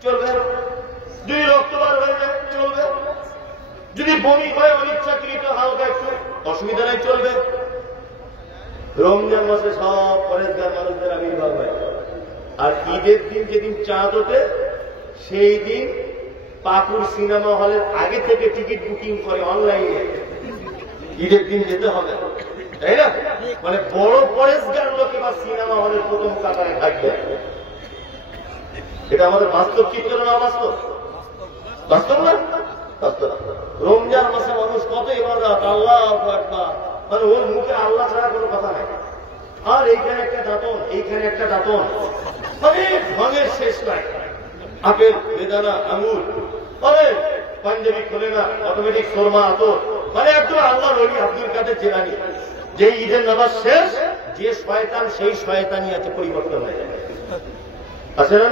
চলবে। যদি রক্ত বার হয়ে যায় চলবে। যদি বমি হয় অনিচ্ছাকৃত হালকা একটু অসুবিধা নাই, চলবে। রমজান মাসে সব পরেশগার মানুষদের আবির্ভাব হয়, আর ঈদের দিন যেদিন চাঁদ ওঠে সেই দিন পাকুর সিনেমা হলের আগে থেকে টিকিট বুকিং করে অনলাইনে, ঈদের দিন যেতে হবে, তাই না? মানে বড় পরেশগার লোক এবার সিনেমা হলের প্রথম কাতারে থাকবে। এটা আমাদের বাস্তব চিত্র না অবাস্তব? বাস্তব না? বাস্তব। রমজান মাসে মানুষ কত ইবাদত, আল্লাহু আকবার, মানে ওর মুখে আল্লাহ ছাড়া কোনো কথা নাই। আর এইখানে একটা দাঁতন, এইখানে একটা দাঁতন, মানে ভাঙের শেষ নাই। আপেল, বেদানা, আঙুর, মানে পাঞ্জাবি খোলে না, অটোমেটিক শর্মা আতর, মানে একদম আল্লাহ রবি আব্দুল কাদের জেলানি। যে ঈদের নামাজ শেষ, যে শয়তান সেই শয়তানি আছে, পরিবর্তন হয়ে যায়। আছে না?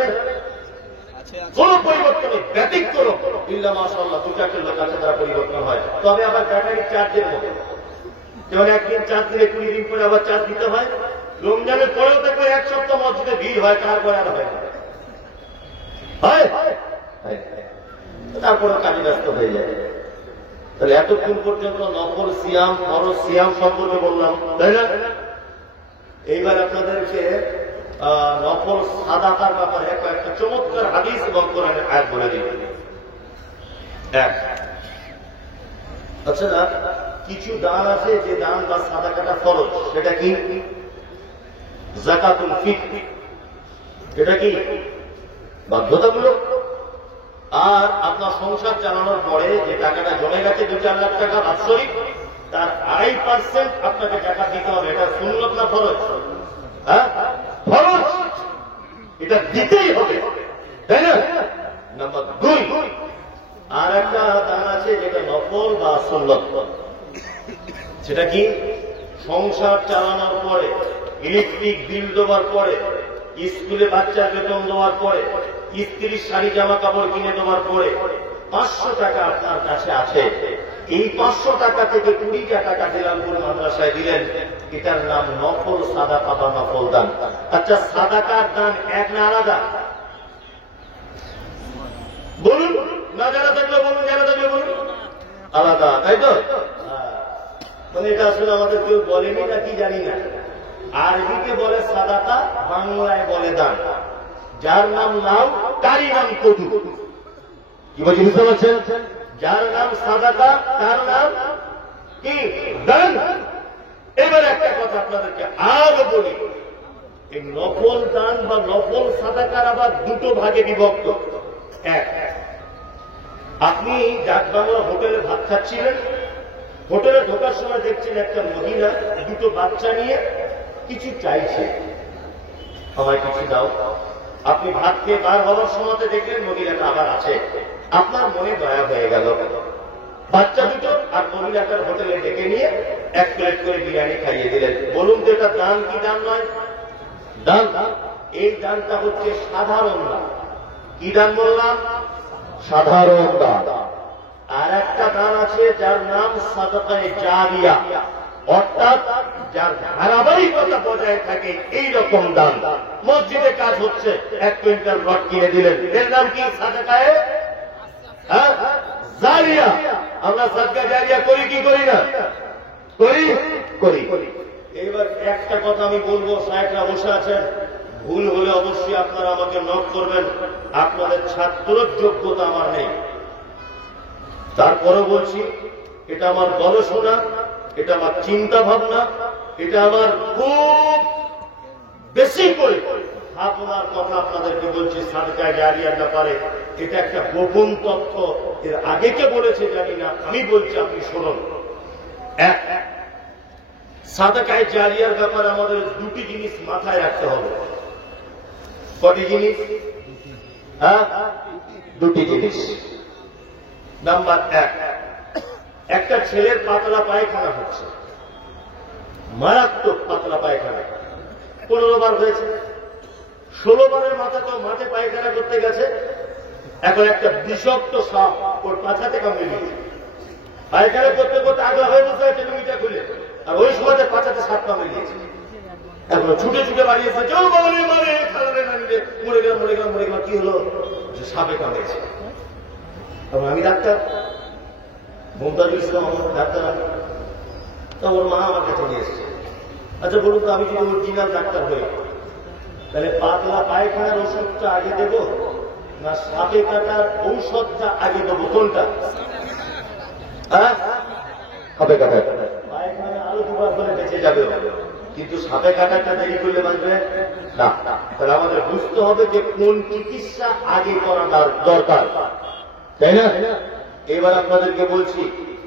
কোন পরিবর্তন নেই, ব্যতিক্রম ইল্লা মাশাআল্লাহ, দু চারটে লোক আছে তারা পরিবর্তন হয়। তবে আবার ব্যাটারি চার্জের মতো, যেমন একদিন চার্জ দিলে 20 দিন পরে আবার চার্জ দিতে হয়। রমজানের পরেও দেখবে এক সপ্তাহ মসজিদে ভিড় হয়, তারপরে আর হয়, তারপরে কাজে ব্যস্ত হয়ে যায়। তাহলে এতক্ষণ পর্যন্ত নফল সিয়াম, ফরজ সিয়াম সম্পর্কে বললাম, তাই না? এইবার আপনাদেরকে নফল সাদাকার ব্যাপারে কয়েকটা চমৎকার হাদিস এবং কোরআনের আয়াত বলে দিই। এক, আচ্ছা না, কিছু দান আছে যে দান বা সাদাকাটা ফরজ, সেটা কি? যাকাতুল ফিতর, এটা কি বাধ্যতামূলক। আর আপনার সংসার চালানোর পরে যে টাকাটা জমে গেছে 2-4 লাখ টাকা বাৎসরিক, তার 2.5% আপনাকে টাকা দিতে হবে। এটা সুন্নত না ফরজ? হ্যাঁ, ফরজ, এটা দিতেই হবে, তাই না? নাম্বার 2, আর একটা দান আছে যেটা নফল বা সুন্নত, সেটা কি? সংসার চালানোর পরে, ইলেকট্রিক বিল দেওয়ার পরে, স্কুলে বাচ্চার বেতন দেওয়ার পরে, স্ত্রীর শাড়ি জামা কাপড় কিনে দেওয়ার পরে 500 টাকা আপনার কাছে আছে। এই 500 টাকা থেকে 20 টাকা দিলামপুর মাদ্রাসায় দিলেন, এটার নাম নফল সাদাকা বা নফল দান। আচ্ছা, সাদাকার দান এক না আলাদা? বলুন না, যারা থাকলে বলুন, যারা থাকলে বলুন। আলাদা, তাই তো? মানে এটা আসলে আমাদের কেউ বলেনি নাকি জানি না। আরবিতে বলে সাদাকা, বাংলায় বলে দান। যার নাম লাউ তারই নাম কদু। কি বলছি, বুঝতে পারছেন? যার নাম সাদাকা তার নাম কি? দান। এবার একটা কথা আপনাদেরকে আরো বলি, এই নফল দান বা নফল সাদাকার আবার দুটো ভাগে বিভক্ত। এক, আপনি ডাকবাংলা হোটেলে ভাত খাচ্ছিলেন, হোটেলে ঢোকার সময় দেখছেন একটা মহিলা দুটো বাচ্চা নিয়ে কিছু চাইছে, আমায় কিছু দাও। আপনি ভাত খেয়ে বার হওয়ার সময় দেখলেন মহিলাটা আবার আছে, আপনার মনে দয়া হয়ে গেল। বাচ্চা দুটো আর মহিলাটার হোটেলে ডেকে নিয়ে 1 প্লেট করে বিরিয়ানি খাইয়ে দিলেন। বলুন তো এটা দান কি দান নয়? দান। এই দানটা হচ্ছে সাধারণ দান। কি দান বললাম? সাধারণ দান। আর একটা দান আছে যার নাম সাদাকায়ে জারিয়া, অর্থাৎ যার ধারাবাহিকতা বজায় থাকে, এই রকম দান। মসজিদে কাজ হচ্ছে, 1 কুইন্টাল রড কিনে দিলেন, এর নাম কি? সাদাকায়ে জারিয়া। আমরা সাদকা জারিয়া করি কি করি না? করি। এইবার একটা কথা আমি বলবো, সাহেবরা বসে আছেন, ভুল হলে অবশ্যই আপনারা আমাকে নক করবেন। আপনাদের ছাত্রের যোগ্যতা আমার নেই, তারপরে বলছি, এটা আমার গবেষণা, এটা আমার চিন্তা ভাবনা, এটা আমার খুব বেশি করে ভাবনার কথা আপনাদেরকে বলছি। সাদকা জারিয়ার ব্যাপারে এটা একটা গোপন তথ্য, এর আগে কে বলেছে জানি না, আমি বলছি, আপনি শুনুন। এক, সাদকা জারিয়ার ব্যাপারে আমাদের দুটি জিনিস মাথায় রাখতে হবে। কটি জিনিস? হ্যাঁ, দুটি জিনিস। নাম্বার 1, একটা ছেলের পাতলা পায়খানা হচ্ছে, মারাত্মক পাতলা পায়খানা 15 বার হয়েছে। 16 বারের মাথা তো মাঠে পায়খানা করতে গেছে, এখন একটা বিষাক্ত সাপ ওর পাছাতে কামড়ে দিয়েছে। পায়খানা করতে করতে আগলা হয়ে বসে আছে লুঙ্গিটা খুলে, আর ওই সময় পাছাতে সাপ কামড়ে দিয়েছে। এখন ছুটে ছুটে বাড়িয়েছে, মরে গেলাম মরে গেলাম মরে গেলাম। কি হলো? যে সাপে কামড়েছে। তখন আমি ডাক্তার, মমতাজুল ইসলাম আমার ডাক্তার। তা ওর মা আমার কাছে নিয়ে এসছে। আচ্ছা বলুন তো, আমি যদি অরিজিনাল ডাক্তার হই তাহলে পাতলা পায়খানার ওষুধটা আগে দেব না সাপে কাটার ঔষধটা আগে দেবো? কোনটা? সাপে কাটা। পায়খানা আরো 2 বার করে বেঁচে যাবে, কিন্তু সাপে কাটাটা দেরি করলে বাঁচবে না। তাহলে আমাদের বুঝতে হবে যে কোন চিকিৎসা আগে করা দরকার, তাই না? এবার আপনাদেরকে বলছি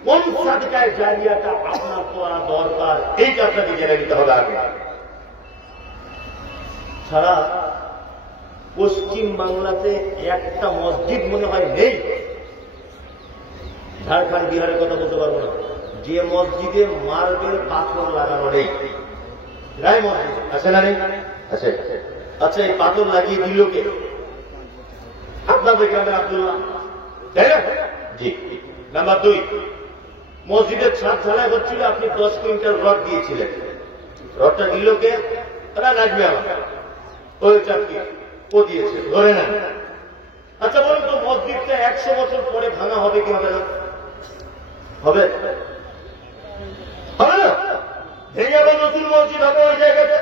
কোন সাদকায়ে জারিয়াটা আপনার করা দরকার, এইটা আপনাকে জেনে নিতে হবে আগে। সারা পশ্চিম বাংলাতে একটা মসজিদ মনে হয় নেই, ঝাড়খণ্ড বিহারের কথা বলতে পারবো না, যে মসজিদে মার্বেল পাথর লাগানো নেই। রায় মসজিদ আছে না? নেই? আছে। আচ্ছা, এই পাথর লাগিয়ে দিল কে? আপনাদের গ্রামের আব্দুল্লাহ, তাই না? জি। নাম্বার 2, মসজিদের ছাদ ঢালাই হচ্ছিল, আপনি 10 কুইন্টাল রড দিয়েছিলেন। রডটা দিল কে? রাখবে আমার ওই চাকরি ও দিয়েছে, ধরে নেন। আচ্ছা বলুন তো, মসজিদটা 100 বছর পরে ভাঙা হবে কি হবে না? হবে? হবে না? ভেঙে আবার নতুন মসজিদ হবে ওই জায়গাতে।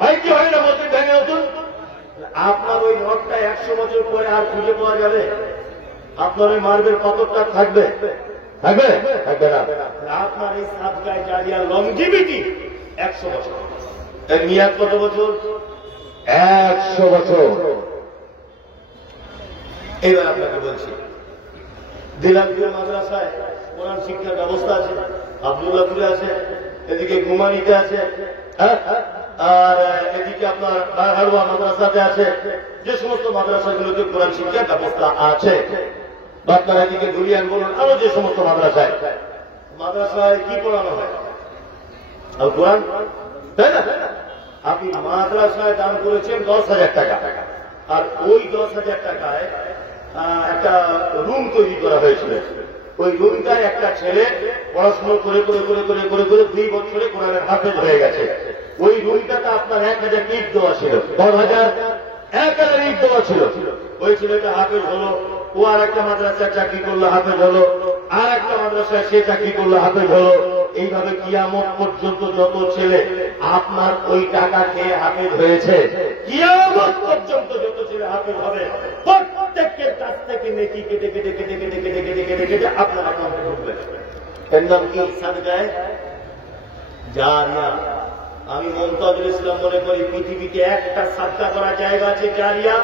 হয় কি হয় না? মসজিদ ভেঙে নতুন। আপনার ওই রডটা 100 বছর পরে আর খুঁজে পাওয়া যাবে? আপনার ওই মার্বেল পাথরটা থাকবে? থাকবে? থাকবে না। আপনার এই সাদকায়ে জারিয়া লংজিভিটি 100 বছর। এর মেয়াদ কত বছর? 100 বছর। এবার আপনাকে বলছি, দিলামপুর মাদ্রাসায় কোরআন শিক্ষার ব্যবস্থা আছে, আব্দুল্লাহপুরে আছে, এদিকে গুমানিতে আছে, আর এদিকে আপনার হারুয়া মাদ্রাসাতে আছে। যে সমস্ত মাদ্রাসাগুলোতে কোরআন শিক্ষার ব্যবস্থা আছে, আপনার এদিকে দুলিয়ান বলুন, আরো যে সমস্ত মাদ্রাসায় কি পড়ানো হয়? আর কোরআন, তাই না? আপনি মাদ্রাসায় দান করেছেন 10,000 টাকা, আর ওই 10,000 টাকায় একটা রুম তৈরি করা হয়েছিল। ওই রুমটায় একটা ছেলে পড়াশোনা করে করে করে করে করে করে 2 বছরে কোরআনের হাফেজ হয়ে গেছে। ওই রুমটাতে আপনার 1000 ইট দেওয়া ছিল, 10,000 ইট দেওয়া ছিল। ওই ছেলেটা হাফেজ হলো, ও আর একটা মাদ্রাসায় চাকরি করলো, হাফেজ হলো, আর একটা মাদ্রাসায় সে চাকরি করলো, হাফেজ হলো। এইভাবে কিয়ামত পর্যন্ত যত ছেলে আপনার ওই টাকা খেয়ে হাফেজ হয়েছে, কিয়ামত পর্যন্ত যত ছেলে হাফেজ হবে, প্রত্যেকের কাছ থেকে নেকি কেটে কেটে কেটে কেটে কেটে কেটে কেটে কেটে আপনার অ্যাকাউন্টে ঢুকবে। এর নাম কি? সাদকায়ে জারিয়া। আমি মমতাজুল ইসলাম মনে করি পৃথিবীতে একটা সাদকা করা জায়গা আছে জারিয়া,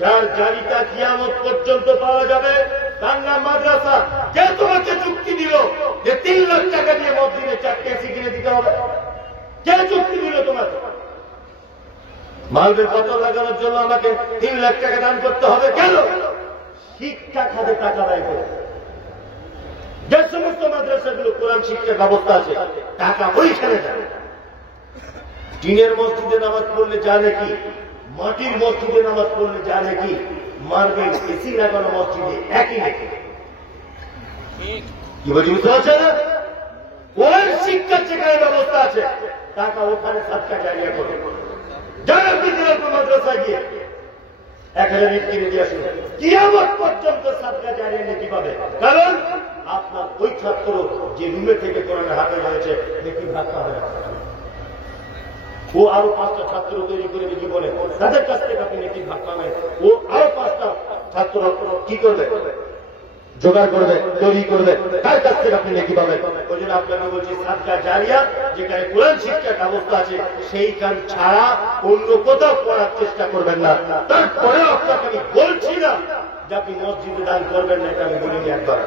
যার জারিটা কিয়ামত পর্যন্ত পাওয়া যাবে, তার নাম মাদ্রাসা। কে তোমাকে চুক্তি দিল যে 3 লাখ টাকা দিয়ে মসজিদে 4টে এসি কিনে দিতে হবে? কে চুক্তি দিল তোমাকে? মার্বেল পাথর লাগানোর জন্য আমাকে 3 লাখ টাকা দান করতে হবে কেন? শিক্ষা খাতে টাকা ব্যয় করে। যে সমস্ত মাদ্রাসাগুলো কোরআন শিক্ষার ব্যবস্থা আছে, টাকা ওইখানে যায়। টিনের মসজিদে নামাজ পড়লে যা নাকি, মাটির মসজিদে নামাজ পড়লে যা নাকি, মার্বেল এসি লাগানো মসজিদে একই নাকি। কি বলছি, বুঝতে পারছেন না? কোরআন শিক্ষার যেখানে ব্যবস্থা আছে, টাকা ওখানে সাদকা জারিয়া করে। যারা আপনি দিলামপুর মাদ্রাসায় গিয়ে 1000 ইট কিনে দিয়ে আসুন, কিয়ামত পর্যন্ত সাদকা জারিয়া নেকি পাবে। কারণ আপনার ওই ছাত্র যে রুমে থেকে কোরআনের হাতে রয়েছে, নেকি ভাগ পাবে না। ও আরো 5টা ছাত্র তৈরি করবে জীবনে, তাদের কাছ থেকে আপনি নেকি ভাগ পাবেন। ও আরো 5টা ছাত্র কি করবে? জোগাড় করবে, তৈরি করবে, তার কাছ থেকে আপনি নেকি পাবেন। ওই জন্য আপনাকে বলছি সাদকা জারিয়া যেখানে কোরআন শিক্ষার ব্যবস্থা আছে, সেইখান ছাড়া অন্য কোথাও পড়ার চেষ্টা করবেন না। তারপরেও আপনাকে আমি বলছি না যে আপনি মসজিদে দান করবেন না, এটা আমি বলিনি একবার।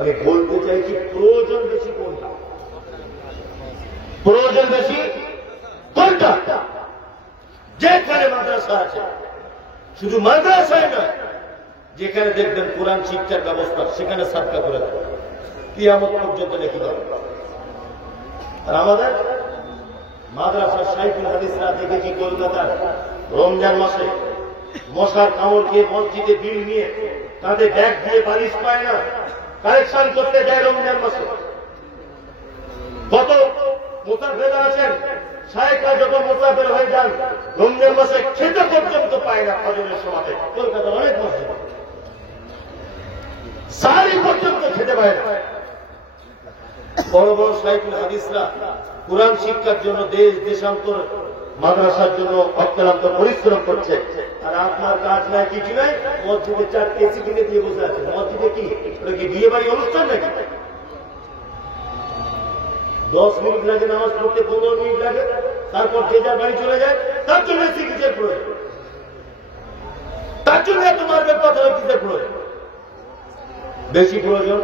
আমি বলতে চাইছি প্রয়োজন বেশি কোনটা? প্রয়োজন বেশি কোনটা? যেখানে মাদ্রাসা আছে, শুধু মাদ্রাসায় না, যেখানে দেখবেন কোরআন শিক্ষার ব্যবস্থা, সেখানে সাদকা করে দেবে, কিয়ামত পর্যন্ত নাকি পাবে। আর আমাদের মাদ্রাসার শাইখুল হাদিসরা দেখেছি কলকাতার রমজান মাসে মশার কামড় খেয়ে মসজিদে বিল নিয়ে তাদের ব্যাগ দিয়ে বালিশ পায় না, কালেকশন করতে যায় রমজান মাসে। কত মুসাফির আছেন, শায়েখরা যখন মুসাফির হয়ে যান রমজান মাসে খেতে পর্যন্ত পায় না। ফজরের সময়তে কলকাতার অনেক মসজিদ সারি পর্যন্ত খেতে পায় না। বড় বড় শাইখুল হাদিসরা কুরআন শিক্ষার জন্য দেশ দেশান্তর মাদ্রাসার জন্য অক্লান্ত পরিশ্রম করছে, আর আপনার কাজ নাই কিছু নাই, মসজিদে 4 কেসি কিনে দিয়ে বসে আছে। মসজিদে কি ওটা কি বিয়ে বাড়ি অনুষ্ঠান নাকি? 10 মিনিট লাগে নামাজ পড়তে, 15 মিনিট লাগে, তারপর যে যার বাড়ি চলে যায়। তার জন্য কিসের প্রয়োজন? তার জন্য এত মারবে পাথরের কিসের প্রয়োজন? বেশি প্রয়োজন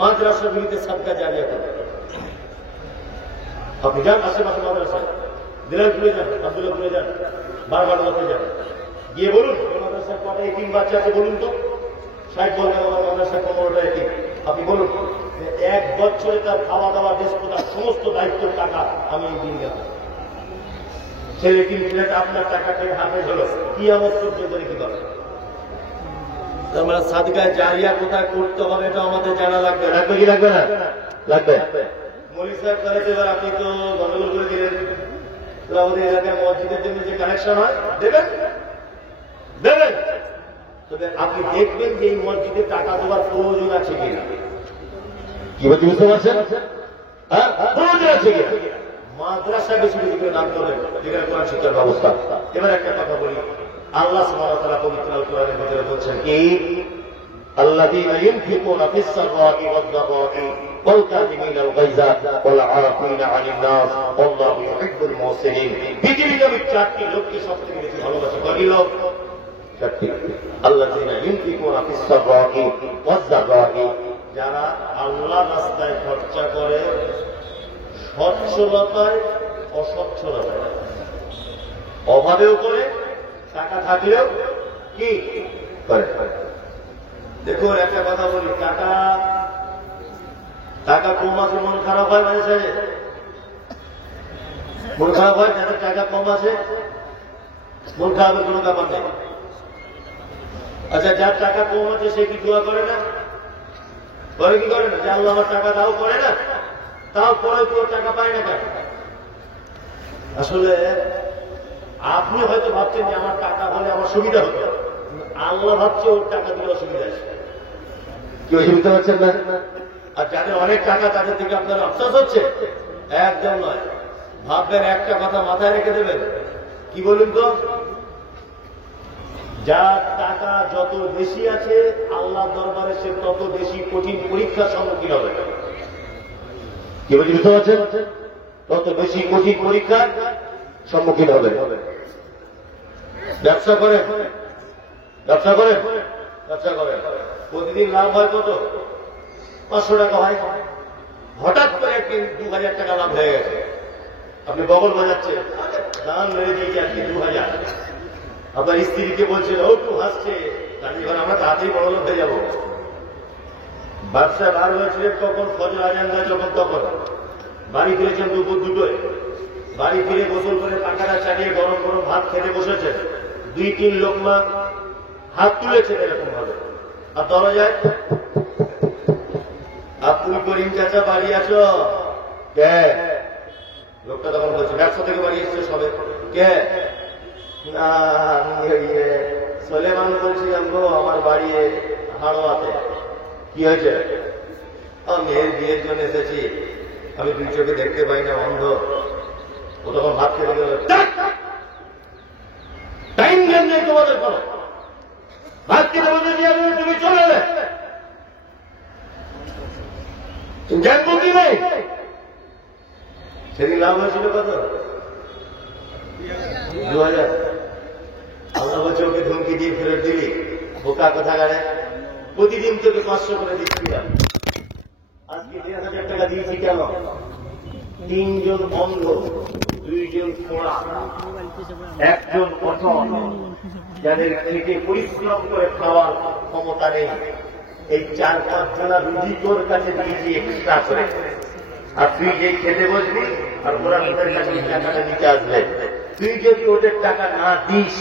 মাদ্রাসাগুলিতে সাদকা জারিয়া করে। আপনি যান আশেপাশে মাদ্রাসায়, দিনাজপুরে যান, আব্দুল্লাহপুরে যান, বারবার যান, গিয়ে বলুন মাদ্রাসায় কটা এতিম বাচ্চা আছে বলুন তো। সাহেব বলবেন আমার মাদ্রাসায় 15টা এতিম। আপনি বলুন 1 বছরে তার খাওয়া দাওয়া দেশপ্রদার সমস্ত দায়িত্বের টাকা আমি দিন গেলাম। ছেলে কিনছিলেন আপনার টাকা খেয়ে হাফেজ হলো, কি আমার সহ্য করে কি করে? আমরা সাদকা জারিয়া কোথায় করতে হবে এটা আমাদের জানা লাগবে। লাগবে কি লাগবে না? লাগবে। মৌলী সাহেব করে দেবেন, আপনি তো গন্ডগোল করে দিলেন। আমাদের এলাকায় মসজিদের জন্য যে কানেকশন হয় দেবেন, দেবেন। তবে আপনি দেখবেন যে এই মসজিদে টাকা দেওয়ার প্রয়োজন আছে কিনা। কি বলছি বুঝতে পারছেন? হ্যাঁ, প্রয়োজন আছে কিনা। মাদ্রাসা বেশি বেশি করে নাম করবেন, যেখানে কোরআন শিক্ষার ব্যবস্থা। এবার একটা কথা বলি, আল্লাহ সুবহানাহু ওয়া তাআলা পবিত্র আল কোরআনের ভিতরে বলছেন কি, আল্লাযীনা ইউনফিকুনা ফিস সাররা'i ওয়াদ দাররা'i ওয়াল কাযিমিনাল গায়যা ওয়াল 'আফিনা 'আনিন নাস ওয়াল্লাহু ইউহিব্বুল মুহসিনিন। পৃথিবীতে আমি 4টি লোককে সবথেকে বেশি ভালোবাসি। কয়টি লোক? 4টি। আল্লাযীনা ইউনফিকুনা ফিস সাররা'i ওয়াদ দাররা'i, যারা আল্লাহর রাস্তায় খরচা করে সচ্ছলতায় অসচ্ছলতায়, অভাবেও করে, টাকা থাকলেও কি করে। দেখুন একটা কথা বলি, টাকা কম আছে মন খারাপ হয়, মাঝে সাঝে মন খারাপ হয়। যাদের টাকা কম আছে মন খারাপের কোনো ব্যাপার নেই। আচ্ছা, যার টাকা কম আছে সে কি দোয়া করে না? করে কি করে না? যে আল্লাহ আমার টাকা দাও, করে না? তাও পরে তো টাকা পায় না কেন? আসলে আপনি হয়তো ভাবছেন যে আমার টাকা হলে আমার সুবিধা হতো, আল্লাহ ভাবছে ওর টাকা দিলে অসুবিধা আছে। কি অসুবিধা হচ্ছেন না? আর যাদের অনেক টাকা তাদের থেকে আপনার আফসোস হচ্ছে? একদম নয়। ভাববেন, একটা কথা মাথায় রেখে দেবেন। কি বলুন তো, যার টাকা যত বেশি আছে আল্লাহ দরবারে সে তত বেশি কঠিন পরীক্ষার সম্মুখীন হবে। কি বলছি বুঝতে পারছেন? তত বেশি কঠিন পরীক্ষার সম্মুখীন হবে। ব্যবসা করে, ব্যবসা করে, ব্যবসা করে, প্রতিদিন লাভ হয় কত? 500 টাকা হয়। হঠাৎ করে একদিন 2000 টাকা লাভ হয়ে গেছে। আপনি বগল বাজাচ্ছেন, দাম মেরে দিয়েছে আজকে 2000। আপনার স্ত্রীকে বলছেন, ও একটু হাসছে, এবার আমরা তাড়াতাড়ি বড় লোক হয়ে যাবো। ব্যবসা বার হয়েছিলেন কখন? ফজর আজান হয় যখন তখন। বাড়ি ফিরেছেন দুপুর 2টোয়। বাড়ি ফিরে গোসল করে পাখাটা চালিয়ে গরম গরম ভাত খেতে বসেছেন। 2-3 লোকমা হাত তুলেছেন এরকম ভাবে, আর দরজায় আব্দুল করিম চাচা বাড়ি আছো? কে? লোকটা তখন বলছে ব্যবসা থেকে বাড়ি এসছে সবে। কে? না, সোলেমান বলছিলাম গো, আমার বাড়ি হাড়োয়াতে। কি হয়েছে? মেয়ের বিয়ের জন্য এসেছি, আমি 2 চোখে দেখতে পাই না, অন্ধ। ও তখন ভাত খেতে গেল, টাইম জ্ঞান নেই তোমাদের কোনো। ভাত খেতে বলতে দিয়ে তুমি চলে এলে, জ্ঞান বুদ্ধি নেই। সেদিন লাভ হয়েছিল কত? 2000। আল্লাহ বলছে ওকে ধমকি দিয়ে ফেরত দিলি, বোকা কথা গাড়ে। প্রতিদিন তোকে 500 করে দিচ্ছিলাম, আজকে 1000 টাকা দিয়েছি কেন? 3 জন অন্ধ, 2 জন খোড়া, 1 জন অচল, যাদের থেকে পরিশ্রম করে খাওয়ার ক্ষমতা নেই। এই 4-5 জনা রুজি তোর কাছে দিয়েছি এক্সট্রা করে। আর তুই যে খেতে বসবি আর ওরা ওদের কাছে টাকাটা নিতে আসবে, তুই যদি ওদের টাকা না দিস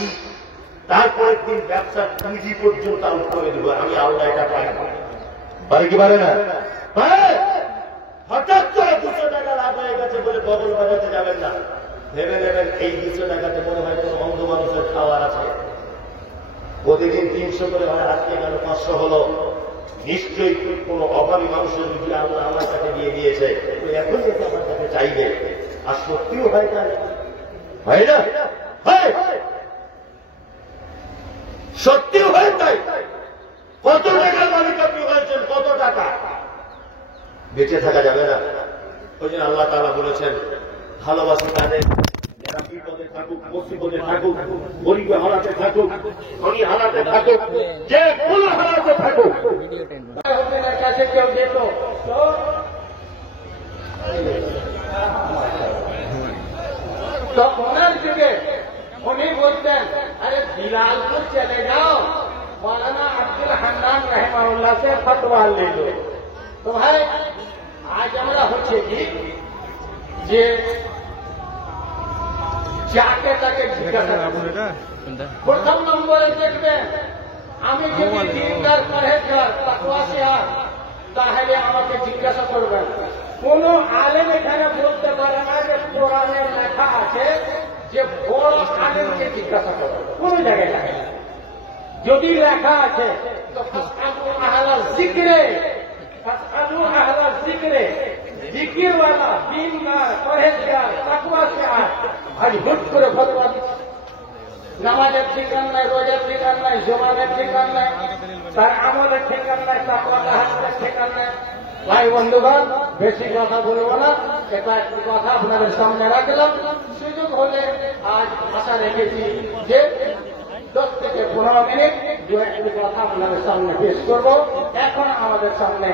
তারপরের দিন ব্যবসার পুঁজি পর্যন্ত আউট করে দেবো, আমি আল্লাহ এটা পাই না। পারে কি পারে না? হঠাৎ করে 200 টাকা লাভ হয়ে গেছে বলে বদল বাজাতে যাবেন না। ভেবে নেবেন এই 200 টাকাতে মনে হয় কোন অন্ধ মানুষের খাওয়ার আছে। প্রতিদিন 300 করে হয়, আজকে কেন 500 হলো। নিশ্চয়ই কোন অভাবী মানুষের রুজি আল্লাহ আমার কাছে দিয়ে দিয়েছে, এখন যেতে আমার কাছে চাইবে। আর সত্যিও হয় তাই, হয় না? সত্যিও হয় তাই। কত টাকার মালিক আপনি হয়েছেন? কত টাকা? বেঁচে থাকা যাবে না। ওই জন্য আল্লাহ তাআলা বলেছেন, ভালোবাসি তাদের যারা বিপদে থাকুক, মুসিবতে থাকুক, গরিবে হারাতে থাকুক, ধনী হারাতে থাকুক, যে কোনো হারাতে থাকুক। কাছে কেউ যেত তো ওনার যুগে উনি বলতেন, अरे बिलालपुर चले जाओ, मौलाना अब्दुल হান্নান रहमाउल्लाह से फतवा ले लो। तो भाई আজ আমরা হচ্ছে কি যে যাকে তাকে জিজ্ঞাসা প্রথম নম্বরে দেখবেন, আমি যদি দিনদার পরহেজগার তাকওয়াশিয়ার তাহলে আমাকে জিজ্ঞাসা করবেন। কোন আলেম এখানে বলতে পারে না যে কোরআনে লেখা আছে যে বড় আলেমকে জিজ্ঞাসা করবে, কোন জায়গায় লেখা। যদি লেখা আছে তো ফাসআলু আহলা যিকরে, ফাসআলু আহলা যিকরে, জিকিরওয়ালা দিনদার পরহেজগার তাকওয়াশিয়ার। আজ হুট করে ফতোয়া দিচ্ছে, নামাজের ঠিকান নাই, রোজার ঠিকান নাই, জমানের ঠিকান নাই, তার আমলের ঠিকান নাই, তাকওয়া তাহাজ্জুদের ঠিকান নাই। ভাই বন্ধুগণ, বেশি কথা বলবো না, এটা একটি কথা আপনাদের সামনে রাখলাম। সুযোগ হলে আজ আশা রেখেছি যে 10 থেকে 15 মিনিট দু একটি কথা আপনাদের সামনে পেশ করব। এখন আমাদের সামনে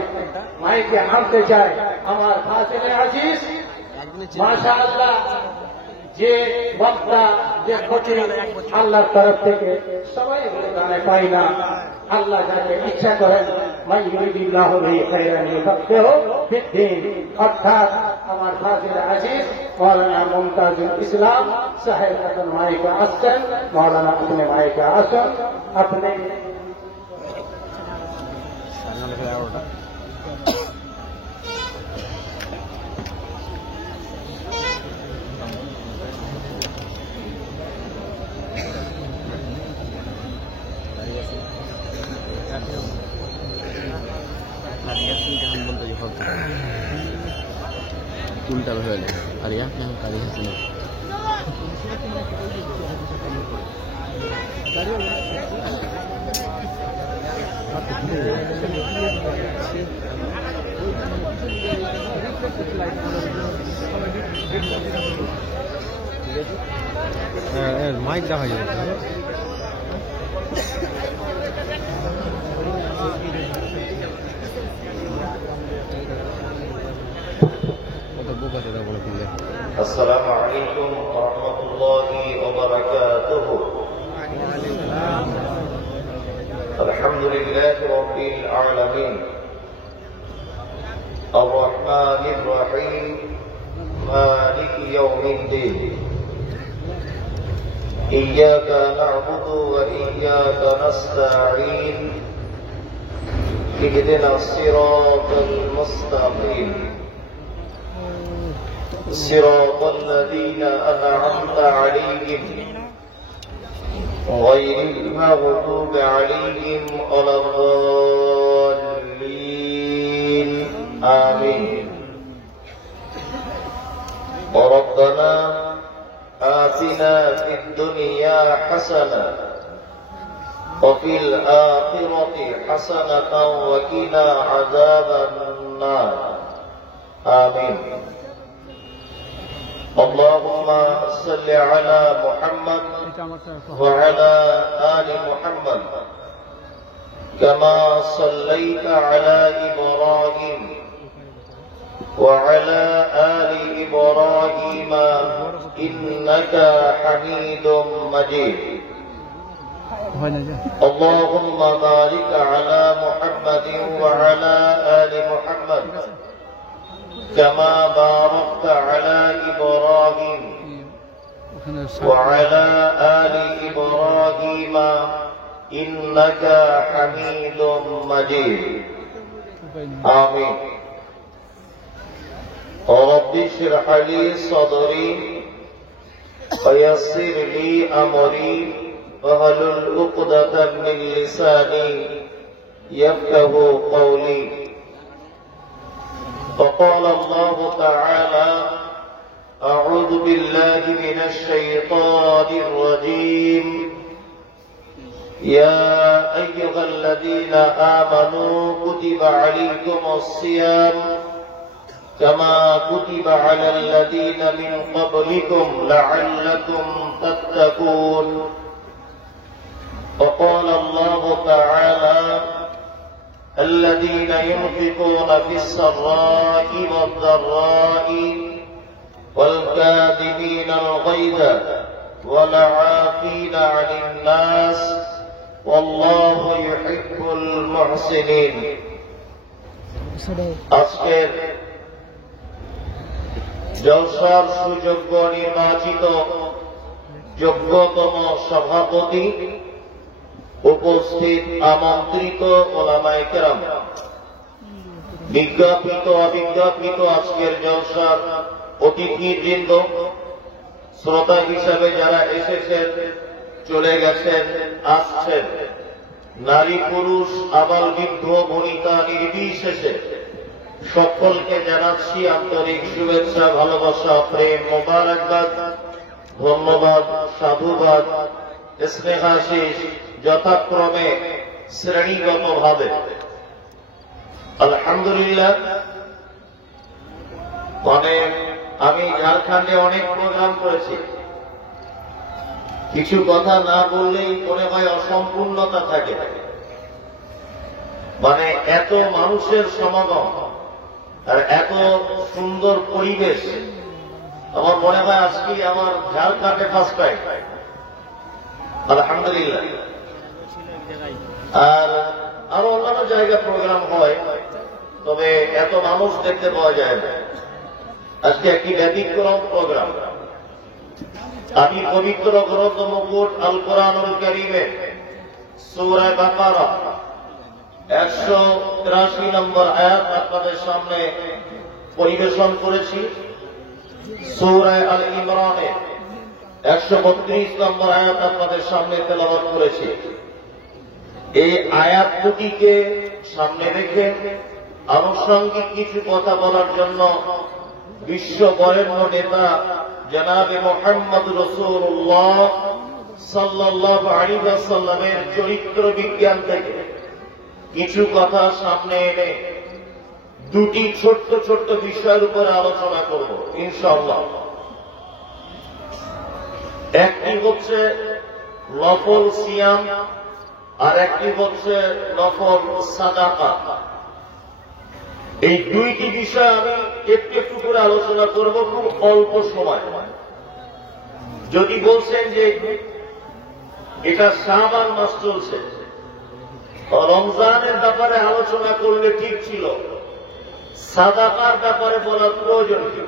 মাইকে আনতে চাই আমার ফাজিলে আজিজ, মাশাআল্লাহ, যে বক্তা, যে খতিব আল্লাহর তরফ থেকে সবাই বলে পাই না। আল্লাহ যাকে ইচ্ছা করেন, মান ইউরিদিল্লাহু বিহি খায়রান ইউফাক্কিহু ফিদ্দীন, অর্থাৎ আমার ফাজিল আজিজ মৌলানা মুমতাজুল ইসলাম সাহেব এখন মাইকে আসছেন। মৌলানা আপনি মাইকে আসুন। আপনি udah hal Arya yang kali ini mic dah aja. السلام عليكم ورحمة الله وبركاته. الحمد لله رب العالمين الرحمن الرحيم مالك يوم الدين إياك نعبد وإياك نستعين اهدنا الصراط المستقيم صراط الذين أنعمت عليهم غير المغضوب عليهم ولا الضالين آمين. ربنا آتنا في الدنيا حسنة وفي الآخرة حسنة وقنا عذاب النار آمين. اللهم صل على محمد وعلى آل محمد كما صليت على إبراهيم وعلى آل إبراهيم إنك حميد مجيد. اللهم بارك على محمد وعلى آل محمد كما باركت على إبراهيم وعلى آل إبراهيم إنك حميد مجيد آمين رب اشرح لي صدري ويسر لي أمري واحلل عقدة من لساني يفقه قولي وقال الله تعالى أعوذ بالله من الشيطان الرجيم يا أيها الذين آمنوا كتب عليكم الصيام كما كتب على الذين من قبلكم لعلكم تتقون وقال الله تعالى الذين ينفقون في السراء والضراء والكاظمين الغيظ والعافين عن الناس والله يحب المحسنين আজকের জলসার সুযোগ্য নির্বাচিত যোগ্যতম সভাপতি উপস্থিত আমন্ত্রিত ওলামায়ে কেরাম বিজ্ঞাপিত অবিজ্ঞাপিত আজকের জলসার অতিথিবৃন্দ শ্রোতা হিসাবে যারা এসেছেন চলে গেছেন আসছেন নারী পুরুষ আবাল বৃদ্ধ বনিতা নির্বিশেষে সকলকে জানাচ্ছি আন্তরিক শুভেচ্ছা ভালোবাসা প্রেম মোবারকবাদ ধন্যবাদ সাধুবাদ স্নেহাশিস যথাক্রমে শ্রেণীগতভাবে আলহামদুলিল্লাহ। মানে আমি ঝাড়খণ্ডে অনেক প্রোগ্রাম করেছি, কিছু কথা না বললেই মনে হয় অসম্পূর্ণতা থাকে। মানে এত মানুষের সমাগম আর এত সুন্দর পরিবেশ, আমার মনে হয় আজকে আমার ঝাড়খণ্ডে ফার্স্ট টাইম আলহামদুলিল্লাহ। আর আরো অন্যান্য জায়গায় প্রোগ্রাম হয়, তবে এত মানুষ দেখতে পাওয়া যায় না। আজকে একটি ব্যতিক্রম প্রোগ্রাম। আমি পবিত্র গ্রন্থ মুকুট আল কোরআনুল কারীমে সূরা বাকারা 183 নম্বর আয়াত আপনাদের সামনে পরিবেশন করেছি। সূরা আল ইমরানে 132 নম্বর আয়াত আপনাদের সামনে তেলাওয়াত করেছি। এই আয়াত দুটিকে সামনে রেখে আনুষঙ্গিক কিছু কথা বলার জন্য বিশ্ব বরেণ্য নেতা জনাবে মুহাম্মদ রাসূলুল্লাহ সাল্লাল্লাহু আলাইহি ওয়াসাল্লামের চরিত্র বিজ্ঞান থেকে কিছু কথা সামনে এনে দুটি ছোট্ট ছোট্ট বিষয়ের উপরে আলোচনা করব ইনশাআল্লাহ। একটি হচ্ছে নফল সিয়াম আর একটি হচ্ছে নফল সাদাকা। এই দুইটি বিষয় আমি একটু একটু করে আলোচনা করব খুব অল্প সময়। যদি বলছেন যে এটা শাবান মাস চলছে, রমজানের ব্যাপারে আলোচনা করলে ঠিক ছিল, সাদাকার ব্যাপারে বলার প্রয়োজন কি?